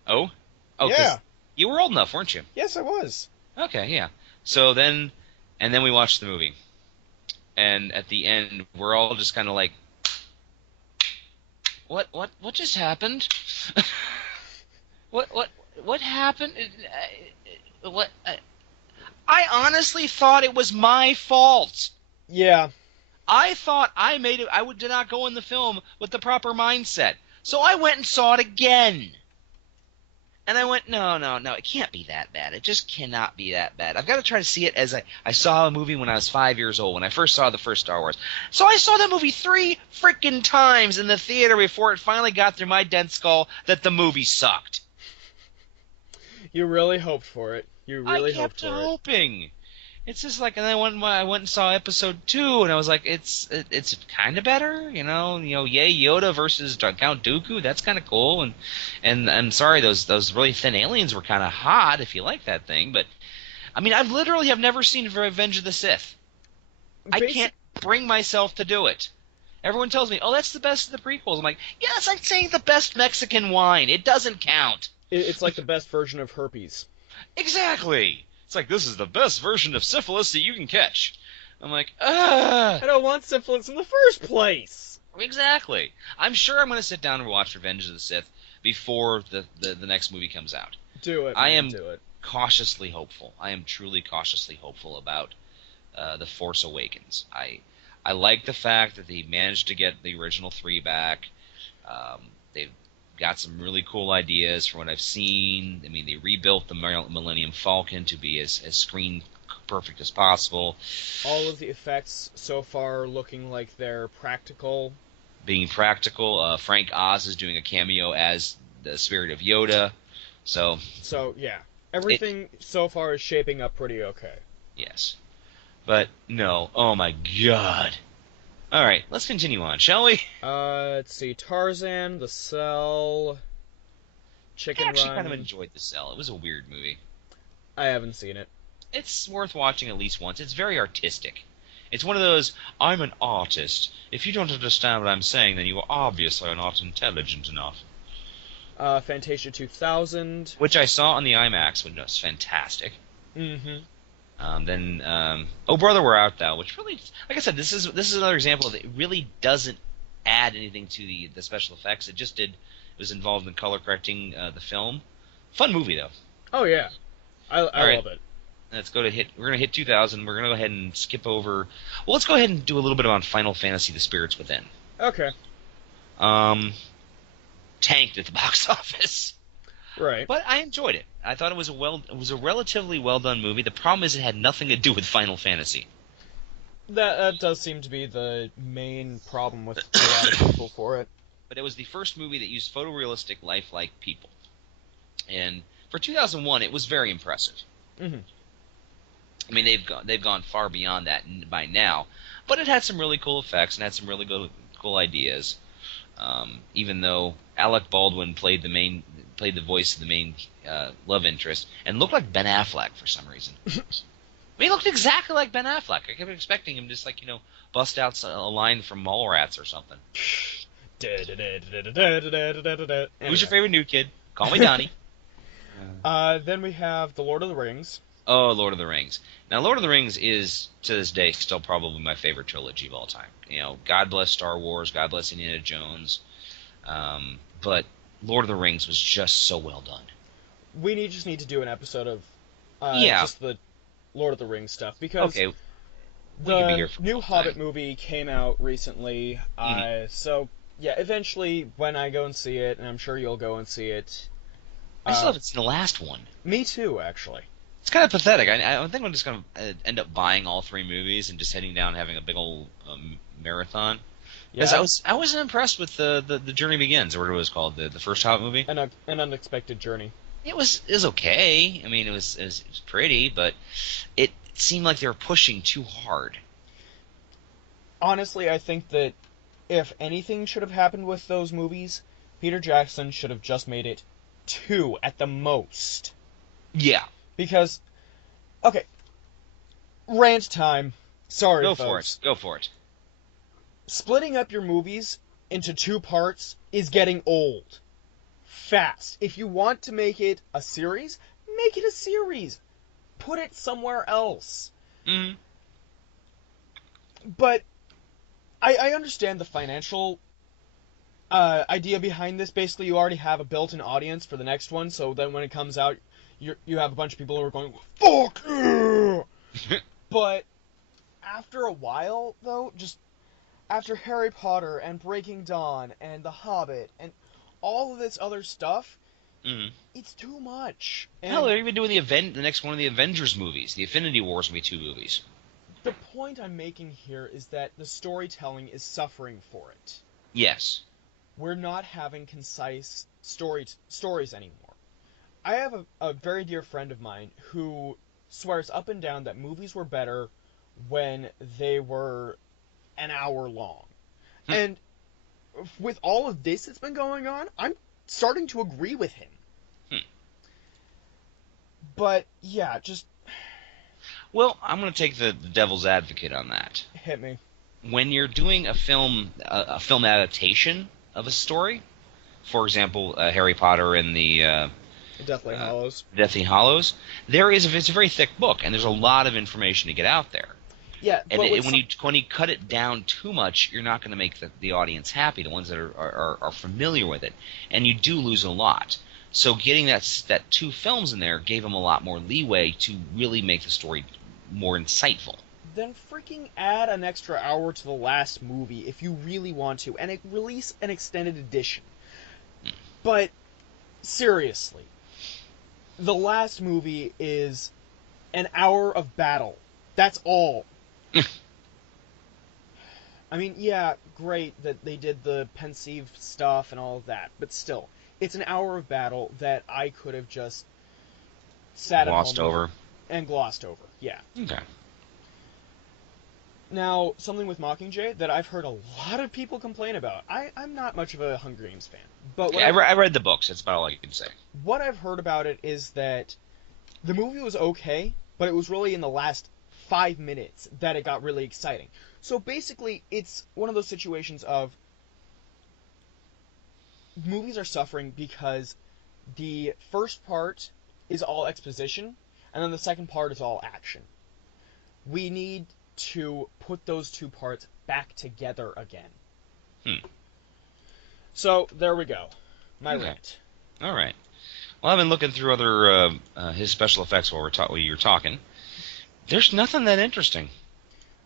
Oh? Oh, yeah. You were old enough, weren't you? Yes, I was. Okay, yeah. So then we watched the movie. And at the end, we're all just kind of like, what just happened? What happened? I honestly thought it was my fault. Yeah. I thought I made it. I did not go in the film with the proper mindset. So I went and saw it again. And I went, no, it can't be that bad. It just cannot be that bad. I've got to try to see it as I saw a movie when I was 5 years old, when I first saw the first Star Wars. So I saw that movie 3 freaking times in the theater before it finally got through my dense skull that the movie sucked. You really hoped for it. You I really kept hoped for it. hoping. It's just like, and then I went and saw episode 2, and I was like, it's kind of better, yay Yoda versus Count Dooku, that's kind of cool, and I'm sorry, those really thin aliens were kind of hot if you like that thing, but I mean, I've literally have never seen Revenge of the Sith. I can't bring myself to do it. Everyone tells me, oh, that's the best of the prequels. I'm like, yeah, it's like saying the best Mexican wine. It doesn't count. It's like the best version of herpes. Exactly. It's like, this is the best version of syphilis that you can catch. I'm like, ugh. I don't want syphilis in the first place. Exactly. I'm sure I'm going to sit down and watch Revenge of the Sith before the next movie comes out. Do it, man, I am do it. cautiously hopeful. I am truly cautiously hopeful about The Force Awakens. I like the fact that they managed to get the original 3 back. They've got some really cool ideas from what I've seen. I mean, they rebuilt the Millennium Falcon to be as screen perfect as possible. All of the effects so far looking like they're practical. Being practical, Frank Oz is doing a cameo as the spirit of Yoda. So yeah, everything so far is shaping up pretty okay. Yes. But, no. Oh, my God. All right, let's continue on, shall we? Let's see. Tarzan, The Cell, Chicken I actually Run. kind of enjoyed The Cell. It was a weird movie. I haven't seen it. It's worth watching at least once. It's very artistic. It's one of those, I'm an artist. If you don't understand what I'm saying, then you obviously are not intelligent enough. Fantasia 2000. Which I saw on the IMAX, which was fantastic. Mm-hmm. Oh Brother We're Out Thou, which really, like I said, this is another example of it really doesn't add anything to the special effects. It was involved in color correcting the film. Fun movie though. Oh yeah, I love it. We're gonna hit 2000. We're gonna go ahead and skip over. Well, let's go ahead and do a little bit on Final Fantasy: The Spirits Within. Okay. Tanked at the box office. Right. But I enjoyed it. I thought it was a relatively well done movie. The problem is it had nothing to do with Final Fantasy. That does seem to be the main problem with a lot of people for it. But it was the first movie that used photorealistic, lifelike people. And for 2001, it was very impressive. Mm-hmm. I mean, they've gone far beyond that by now, but it had some really cool effects and had some really cool ideas. Even though Alec Baldwin played the voice of the main love interest and looked like Ben Affleck for some reason. I mean, he looked exactly like Ben Affleck. I kept expecting him just bust out a line from Mallrats or something. Who's your favorite new kid? Call me Donnie. Then we have The Lord of the Rings. Oh, Lord of the Rings. Now, Lord of the Rings is, to this day, still probably my favorite trilogy of all time. God bless Star Wars, God bless Indiana Jones, but Lord of the Rings was just so well done. We just need to do an episode of just the Lord of the Rings stuff, because the new Hobbit movie came out recently, so, yeah, eventually, when I go and see it, and I'm sure you'll go and see it... I still haven't seen the last one. Me too, actually. It's kind of pathetic. I think I'm just going to end up buying all 3 movies and just heading down and having a big old marathon. Because I wasn't impressed with the Journey Begins, or whatever it was called, the first Hobbit movie. An Unexpected Journey. It was okay. I mean, it was pretty, but it seemed like they were pushing too hard. Honestly, I think that if anything should have happened with those movies, Peter Jackson should have just made it 2 at the most. Yeah. Because, okay, rant time. Sorry, folks. Go for it. Splitting up your movies into 2 parts is getting old. Fast. If you want to make it a series, make it a series. Put it somewhere else. Mm-hmm. But I understand the financial idea behind this. Basically, you already have a built-in audience for the next one, so then when it comes out, you have a bunch of people who are going, fuck yeah! But after a while, though, just after Harry Potter and Breaking Dawn and The Hobbit and all of this other stuff, it's too much. And hell, they're even doing the next one of the Avengers movies. The Infinity Wars will be 2 movies. The point I'm making here is that the storytelling is suffering for it. Yes. We're not having concise stories anymore. I have a very dear friend of mine who swears up and down that movies were better when they were an hour long. Hmm. And with all of this that's been going on, I'm starting to agree with him. Hmm. But yeah, just Well, I'm going to take the devil's advocate on that. hit me. When you're doing a film adaptation of a story, for example, Harry Potter and the Deathly Hallows. Deathly Hallows, it's a very thick book, and there's a lot of information to get out there. Yeah, And but when you cut it down too much, you're not going to make the audience happy, the ones that are familiar with it, and you do lose a lot. So getting that 2 films in there gave them a lot more leeway to really make the story more insightful. then freaking add an extra hour to the last movie if you really want to, and release an extended edition. But seriously, the last movie is an hour of battle. That's all. I mean, yeah, great that they did the pensive stuff and all of that, but still, it's an hour of battle that I could have just sat Glossed at home over. and glossed over. Yeah. Okay. Now, something with Mockingjay that I've heard a lot of people complain about. I'm not much of a Hunger Games fan, but Yeah, I read the books. That's about all I can say. what I've heard about it is that the movie was okay, but it was really in the last 5 minutes that it got really exciting. So basically, it's one of those situations of movies are suffering because the first part is all exposition, and then the second part is all action. We need to put those 2 parts back together again. So, there we go. My Okay. rant. All right. Well, I've been looking through other his special effects while you were talking. There's nothing that interesting.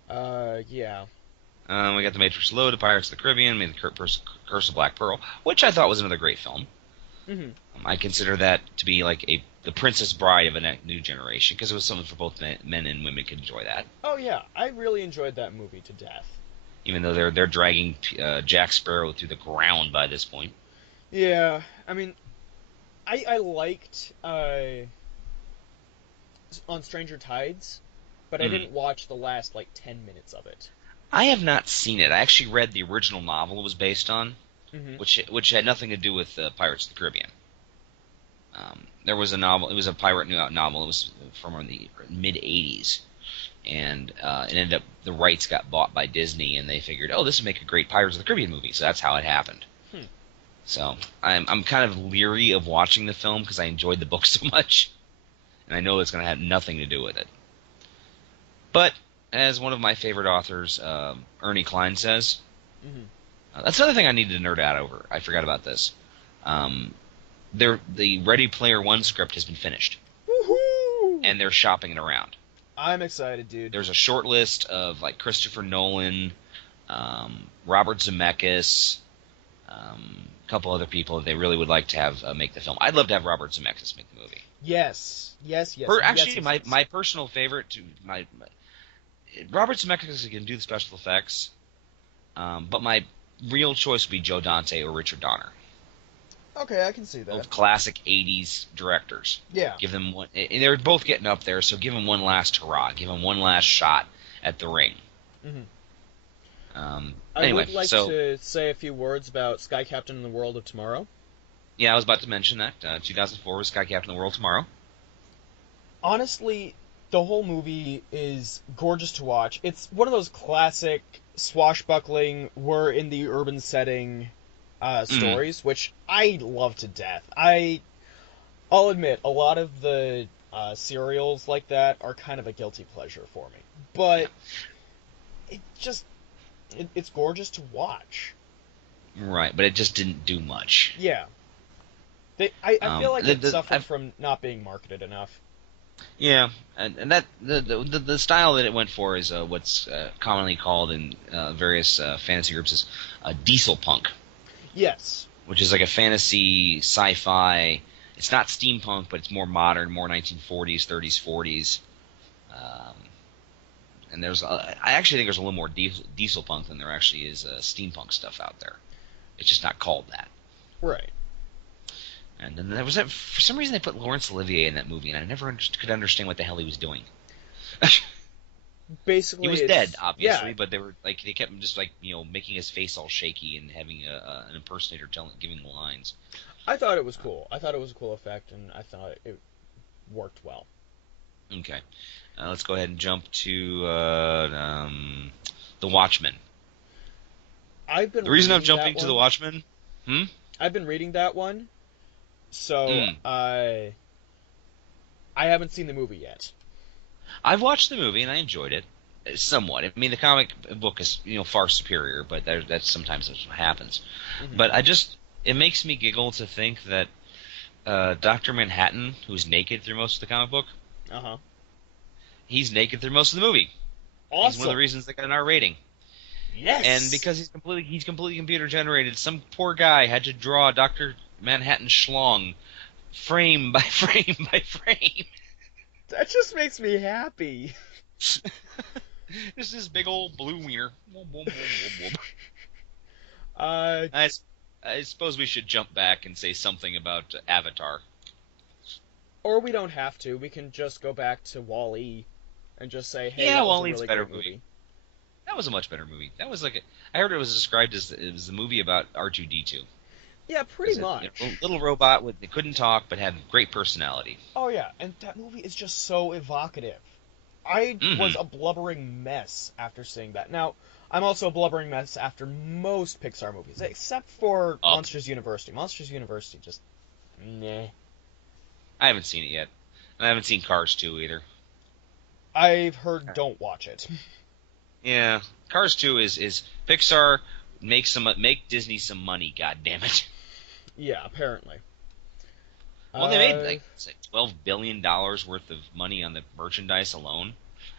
Yeah. We got The Matrix Low, The Pirates of the Caribbean, The Curse of Black Pearl, which I thought was another great film. Mm-hmm. I consider that to be like the Princess Bride of a new generation, because it was something for both men and women could enjoy that. Oh yeah, I really enjoyed that movie to death. Even though they're dragging Jack Sparrow through the ground by this point. Yeah, I mean, I liked On Stranger Tides, but I didn't watch the last 10 minutes of it. I have not seen it. I actually read the original novel it was based on, Mm-hmm. which had nothing to do with Pirates of the Caribbean. There was a novel. It was a pirate novel. It was from the mid '80s, and it ended up the rights got bought by Disney, and they figured, oh, this would make a great Pirates of the Caribbean movie. So that's how it happened. So I'm kind of leery of watching the film because I enjoyed the book so much, and I know it's going to have nothing to do with it. But as one of my favorite authors, Ernie Klein, says, that's another thing I needed to nerd out over. I forgot about this. The Ready Player One script has been finished. Woohoo! And they're shopping it around. I'm excited, dude. There's a short list of Christopher Nolan, Robert Zemeckis, a couple other people that they really would like to have make the film. I'd love to have Robert Zemeckis make the movie. Yes. Actually, yes. my personal favorite, Robert Zemeckis can do the special effects, but my real choice would be Joe Dante or Richard Donner. Okay, I can see that. Both classic '80s directors. Yeah. Give them one, and they're both getting up there, so give them one last hurrah. Give them one last shot at the ring. I Anyway, would like to say a few words about Sky Captain and the World of Tomorrow. Yeah, I was about to mention that. 2004 was Sky Captain of the World Tomorrow. Honestly, the whole movie is gorgeous to watch. It's one of those classic swashbuckling, we're in the urban setting stories, which I love to death. I'll admit, a lot of the serials like that are kind of a guilty pleasure for me. But it's gorgeous to watch. Right, but it just didn't do much. Yeah. I feel like it suffered I've- from not being marketed enough. Yeah, and that the style that it went for is what's commonly called in various fantasy groups as diesel punk. Yes. Which is like a fantasy sci-fi. It's not steampunk, but it's more modern, more 1940s, 30s, 40s. And I actually think there's a little more diesel punk than there actually is steampunk stuff out there. It's just not called that. Right. And then there was that, for some reason they put Laurence Olivier in that movie, and I never could understand what the hell he was doing. Basically, he was dead, obviously, yeah. but they kept him just making his face all shaky and having an impersonator giving lines. I thought it was cool. I thought it was a cool effect, and I thought it worked well. Okay, let's go ahead and jump to The Watchmen. The reason I'm jumping to The Watchmen. I've been reading that one, so I haven't seen the movie yet. I've watched the movie and I enjoyed it somewhat. I mean, the comic book is far superior, but that's sometimes what happens. Mm-hmm. But it makes me giggle to think that Dr. Manhattan, who's naked through most of the comic book, he's naked through most of the movie. Awesome. He's one of the reasons they got an R rating. Yes. And because he's completely computer generated, some poor guy had to draw Dr. Manhattan Schlong frame by frame by frame. That just makes me happy. This is big old blue wiener. I suppose we should jump back and say something about Avatar. Or we don't have to. We can just go back to Wall-E and just say, hey, yeah, that was Wall-E's a really better good movie. That was a much better movie. That was I heard it was described as it was a movie about R2-D2. Yeah, pretty much. A little robot that couldn't talk but had great personality. Oh yeah, and that movie is just so evocative. I was a blubbering mess after seeing that. Now, I'm also a blubbering mess after most Pixar movies, except for Monsters University. Monsters University just, meh. I haven't seen it yet. And I haven't seen Cars 2 either. I've heard don't watch it. Yeah, Cars 2 is Pixar make Disney some money, goddammit. Yeah, apparently. Well, they made $12 billion worth of money on the merchandise alone.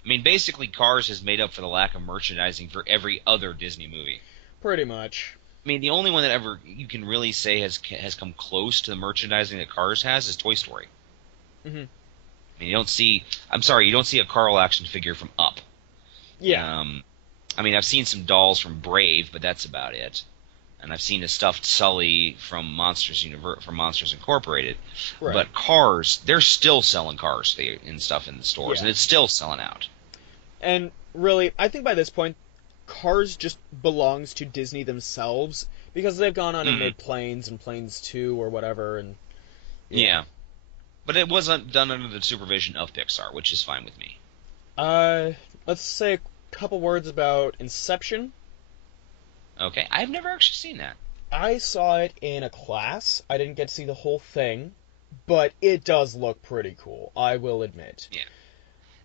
I mean, basically, Cars has made up for the lack of merchandising for every other Disney movie. Pretty much. I mean, the only one that ever you can really say has come close to the merchandising that Cars has is Toy Story. Mm-hmm. I mean, you don't see a Carl action figure from Up. Yeah. I mean, I've seen some dolls from Brave, but that's about it. And I've seen a stuffed Sully from Monsters Incorporated. Right. But Cars, they're still selling Cars and stuff in the stores, and it's still selling out. And really, I think by this point, Cars just belongs to Disney themselves, because they've gone on and made Planes and Planes 2 or whatever. And yeah. But it wasn't done under the supervision of Pixar, which is fine with me. Let's say a couple words about Inception. Okay, I've never actually seen that. I saw it in a class. I didn't get to see the whole thing, but it does look pretty cool, I will admit. Yeah.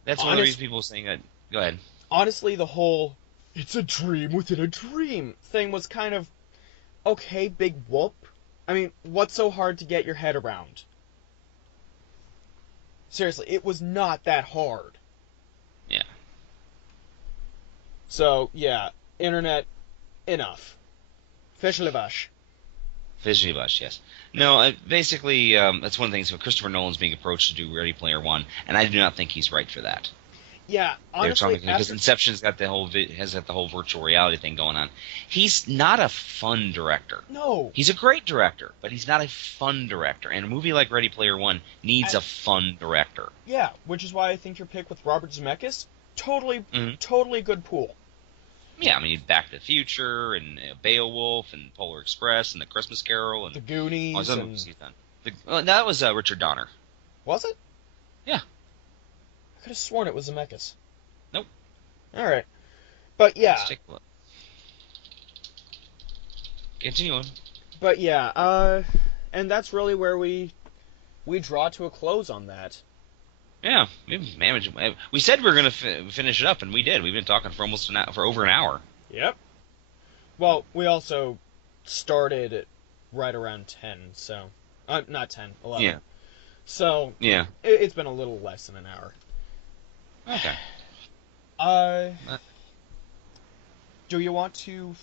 That's one of the reasons people are saying that. Go ahead. Honestly, the whole, it's a dream within a dream thing was kind of, okay, big whoop. I mean, what's so hard to get your head around? Seriously, it was not that hard. Yeah. So, yeah, internet, enough. Fish Levash. Fish Levash, yes. No, basically, that's one of the things. So Christopher Nolan's being approached to do Ready Player One, and I do not think he's right for that. Yeah, honestly, because Inception's got the whole virtual reality thing going on. He's not a fun director. No. He's a great director, but he's not a fun director. And a movie like Ready Player One needs a fun director. Yeah, which is why I think your pick with Robert Zemeckis, totally good pool. Yeah, I mean, Back to the Future, and Beowulf, and Polar Express, and The Christmas Carol, and The Goonies. That was Richard Donner. Was it? Yeah. I could have sworn it was Zemeckis. Nope. All right, but yeah. Let's take a look. Continue on. But yeah, and that's really where we draw to a close on that. Yeah, we said we were going to finish it up, and we did. We've been talking for for over an hour. Yep. Well, we also started right around 10, so not 10, 11. Yeah. So yeah, it's been a little less than an hour. Okay. Do you want to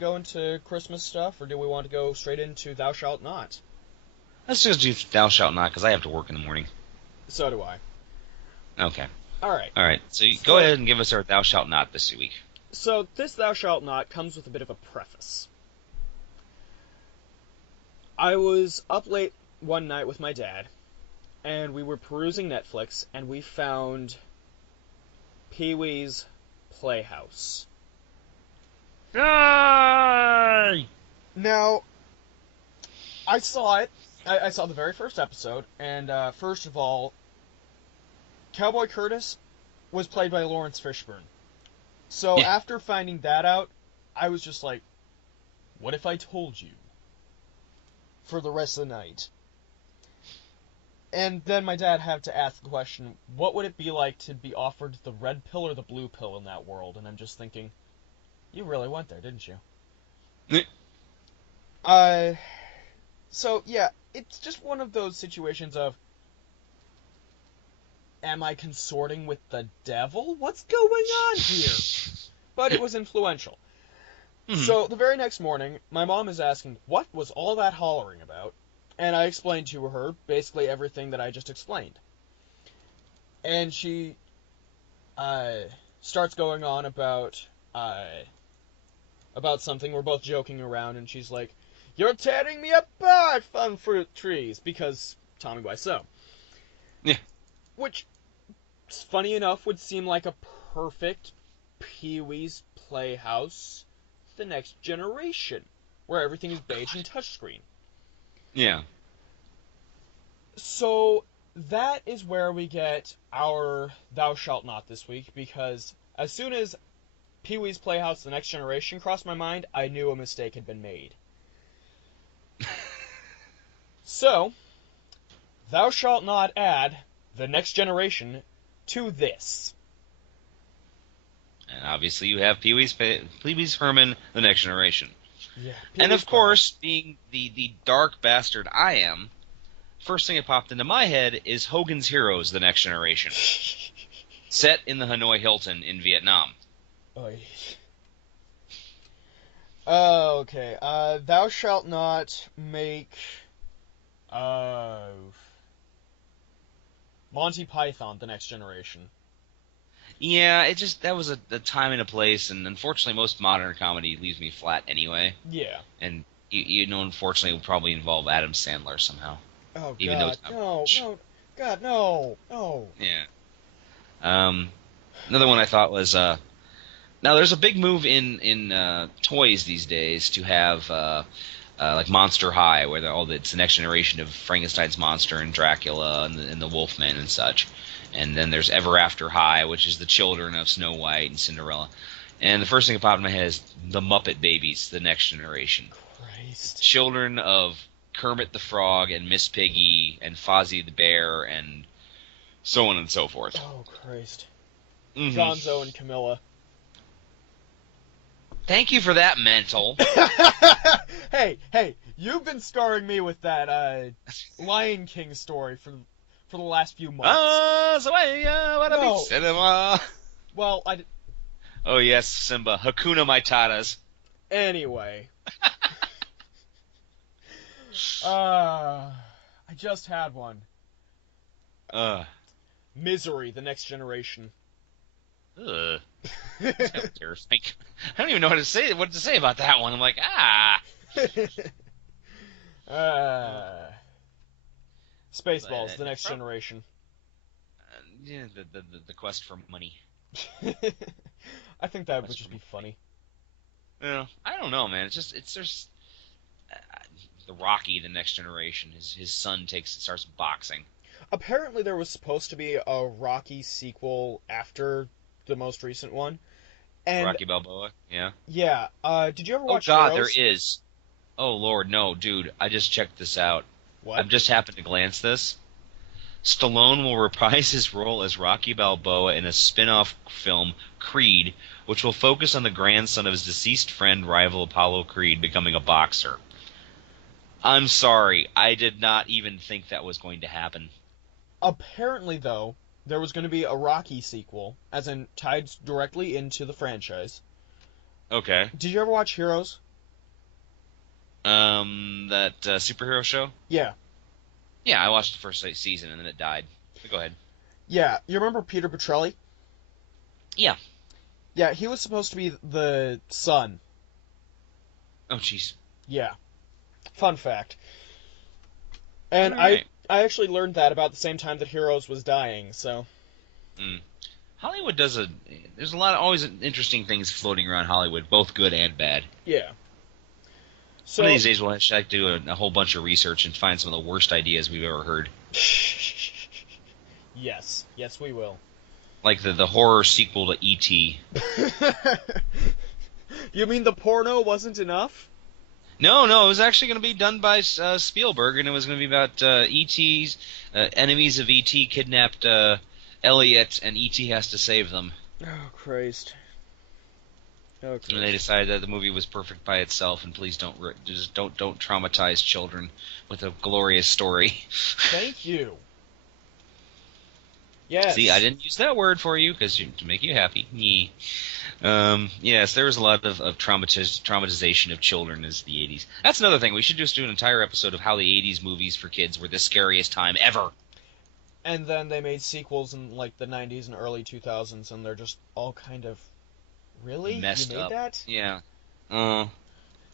go into Christmas stuff, or do we want to go straight into Thou Shalt Not? Let's just do Thou Shalt Not, because I have to work in the morning. So do I. Okay. All right. So go ahead and give us our Thou Shalt Not this week. So this Thou Shalt Not comes with a bit of a preface. I was up late one night with my dad, and we were perusing Netflix, and we found Pee-wee's Playhouse. Yay! Now, I saw it. I saw the very first episode, and first of all, Cowboy Curtis was played by Lawrence Fishburne. So Yeah. after finding that out, I was just like, what if I told you? For the rest of the night. And then my dad had to ask the question, what would it be like to be offered the red pill or the blue pill in that world? And I'm just thinking, you really went there, didn't you? Yeah. So yeah, it's just one of those situations of, am I consorting with the devil? What's going on here? But it was influential. Mhm. So the very next morning, my mom is asking, what was all that hollering about? And I explained to her basically everything that I just explained. And she starts going on about something. We're both joking around, and she's like, "You're tearing me apart, fun fruit trees," because Tommy Wiseau. Yeah. Which, funny enough, would seem like a perfect Pee-wee's Playhouse, The Next Generation, where everything is beige and touchscreen. Yeah. So that is where we get our Thou Shalt Not this week, because as soon as Pee-wee's Playhouse The Next Generation crossed my mind, I knew a mistake had been made. So, thou shalt not add The Next Generation to this. And obviously you have Pee-wee's Herman, The Next Generation. Yeah. And of course, being the dark bastard I am, first thing that popped into my head is Hogan's Heroes, The Next Generation. Set in the Hanoi Hilton in Vietnam. Oy. Okay, thou shalt not make, Monty Python, The Next Generation. Yeah, that was a time and a place, and unfortunately most modern comedy leaves me flat anyway. Yeah. And, unfortunately it will probably involve Adam Sandler somehow. Oh, Even though God, it's not no, much. no, God, no, no. Yeah. Another one I thought was, now there's a big move in toys these days to have, like Monster High, where it's the next generation of Frankenstein's monster and Dracula and the Wolfman and such. And then there's Ever After High, which is the children of Snow White and Cinderella. And the first thing that popped in my head is the Muppet Babies, the next generation. Christ. Children of Kermit the Frog and Miss Piggy and Fozzie the Bear and so on and so forth. Oh, Christ. Mhm. Gonzo and Camilla. Thank you for that, mental. Hey, you've been scarring me with that, Lion King story for the last few months. No. Cinema. Well, Oh yes, Simba. Hakuna Matata's. Anyway. I just had one. Misery, The Next Generation. Ugh. That's terrifying. I don't even know what to say about that one. I'm like, Spaceballs, The Next Generation. Yeah, the quest for money. I think that would just be funny. Yeah, I don't know, man. There's the Rocky, The Next Generation. His son starts boxing. Apparently there was supposed to be a Rocky sequel after the most recent one. And Rocky Balboa, yeah. yeah, did you ever watch Oh God, Heroes? there is. Oh Lord, no, dude. I just checked this out. What? I've just happened to glance this. Stallone will reprise his role as Rocky Balboa in a spin-off film, Creed, which will focus on the grandson of his deceased friend, rival Apollo Creed, becoming a boxer. I'm sorry, I did not even think that was going to happen. Apparently, though, there was going to be a Rocky sequel, as in tied directly into the franchise. Okay. Did you ever watch Heroes? That superhero show? Yeah. Yeah, I watched the first season and then it died. But go ahead. Yeah, you remember Peter Petrelli? Yeah. Yeah, he was supposed to be the son. Oh, jeez. Yeah. Fun fact. And Alright. I actually learned that about the same time that Heroes was dying, so... Hollywood there's a lot of always interesting things floating around Hollywood, both good and bad. Yeah. So, One of these days we'll actually do a whole bunch of research and find some of the worst ideas we've ever heard. Yes, we will. Like the horror sequel to E.T. You mean the porno wasn't enough? No, it was actually going to be done by Spielberg, and it was going to be about E.T.'s enemies of E.T. kidnapped Elliot, and E.T. has to save them. Oh, Christ. And they decided that the movie was perfect by itself, and please don't traumatize children with a glorious story. Thank you. Yes. See, I didn't use that word for you to make you happy. Yes, there was a lot of traumatization of children as the 80s. That's another thing. We should just do an entire episode of how the 80s movies for kids were the scariest time ever. And then they made sequels in like the 90s and early 2000s, and they're just all kind of... Really? Messed you made up. that? Yeah.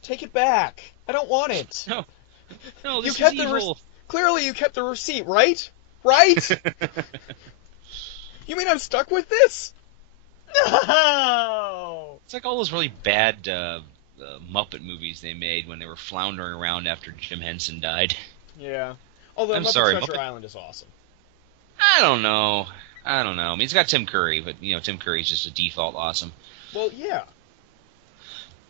Take it back. I don't want it. No, this you is kept evil. Clearly you kept the receipt, right? Right? You mean I'm stuck with this? No! It's like all those really bad Muppet movies they made when they were floundering around after Jim Henson died. Yeah. Although I'm Muppet sorry, Treasure Muppet- Island is awesome. I don't know. I mean, it's got Tim Curry, but Tim Curry's just a default awesome. Well, yeah.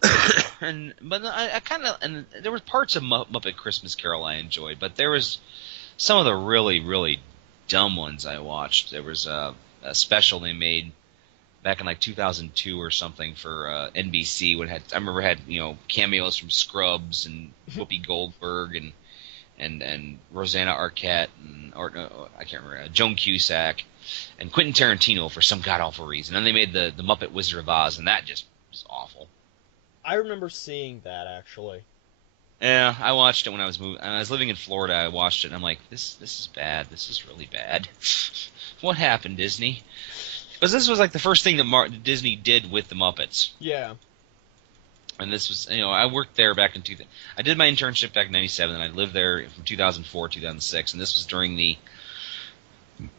But I kind of, and there were parts of Muppet Christmas Carol I enjoyed, but there was some of the really, really dumb ones I watched. There was a special they made back in like 2002 or something for NBC. I remember it had cameos from Scrubs and Whoopi Goldberg and Rosanna Arquette and I can't remember Joan Cusack and Quentin Tarantino for some god awful reason. And they made the Muppet Wizard of Oz, and that just was awful. I remember seeing that, actually. Yeah, I watched it when I was moving. I was living in Florida. I watched it, and I'm like, this is bad. This is really bad. What happened, Disney? Because this was like the first thing that Disney did with the Muppets. Yeah. And this was, I worked there back in I did my internship back in '97, and I lived there from 2004 2006, and this was during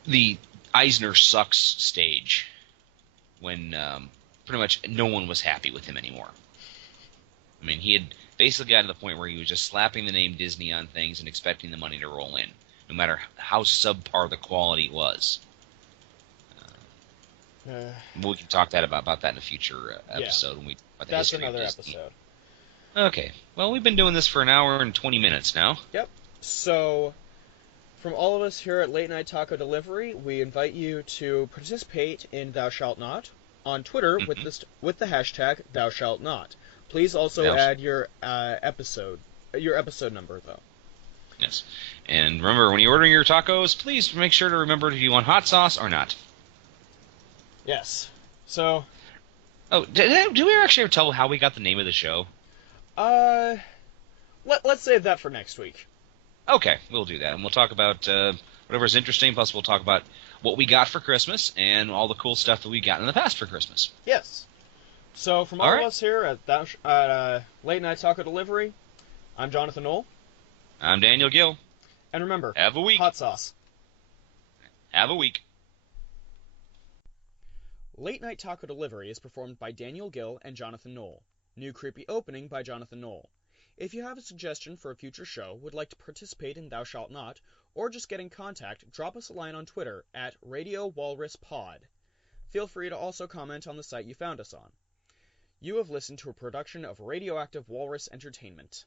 the Eisner sucks stage, when pretty much no one was happy with him anymore. I mean, he had basically gotten to the point where he was just slapping the name Disney on things and expecting the money to roll in, no matter how subpar the quality was. We can talk about that in a future episode when we talk about the history of Disney. That's another episode. Okay. Well, we've been doing this for an hour and 20 minutes now. Yep. So, from all of us here at Late Night Taco Delivery, we invite you to participate in Thou Shalt Not on Twitter with the hashtag Thou Shalt Not. Please also add your episode number, though. Yes. And remember, when you're ordering your tacos, please make sure to remember if you want hot sauce or not. Yes. So... Oh, do we actually ever tell how we got the name of the show? Let's save that for next week. Okay, we'll do that. And we'll talk about whatever's interesting, plus we'll talk about what we got for Christmas and all the cool stuff that we got in the past for Christmas. Yes. So, from all of us here at Late Night Taco Delivery, I'm Jonathan Knoll. I'm Daniel Gill. And remember, have a week. Hot sauce. Have a week. Late Night Taco Delivery is performed by Daniel Gill and Jonathan Knoll. New creepy opening by Jonathan Knoll. If you have a suggestion for a future show, would like to participate in Thou Shalt Not, or just get in contact, drop us a line on Twitter at Radio Walrus Pod. Feel free to also comment on the site you found us on. You have listened to a production of Radioactive Walrus Entertainment.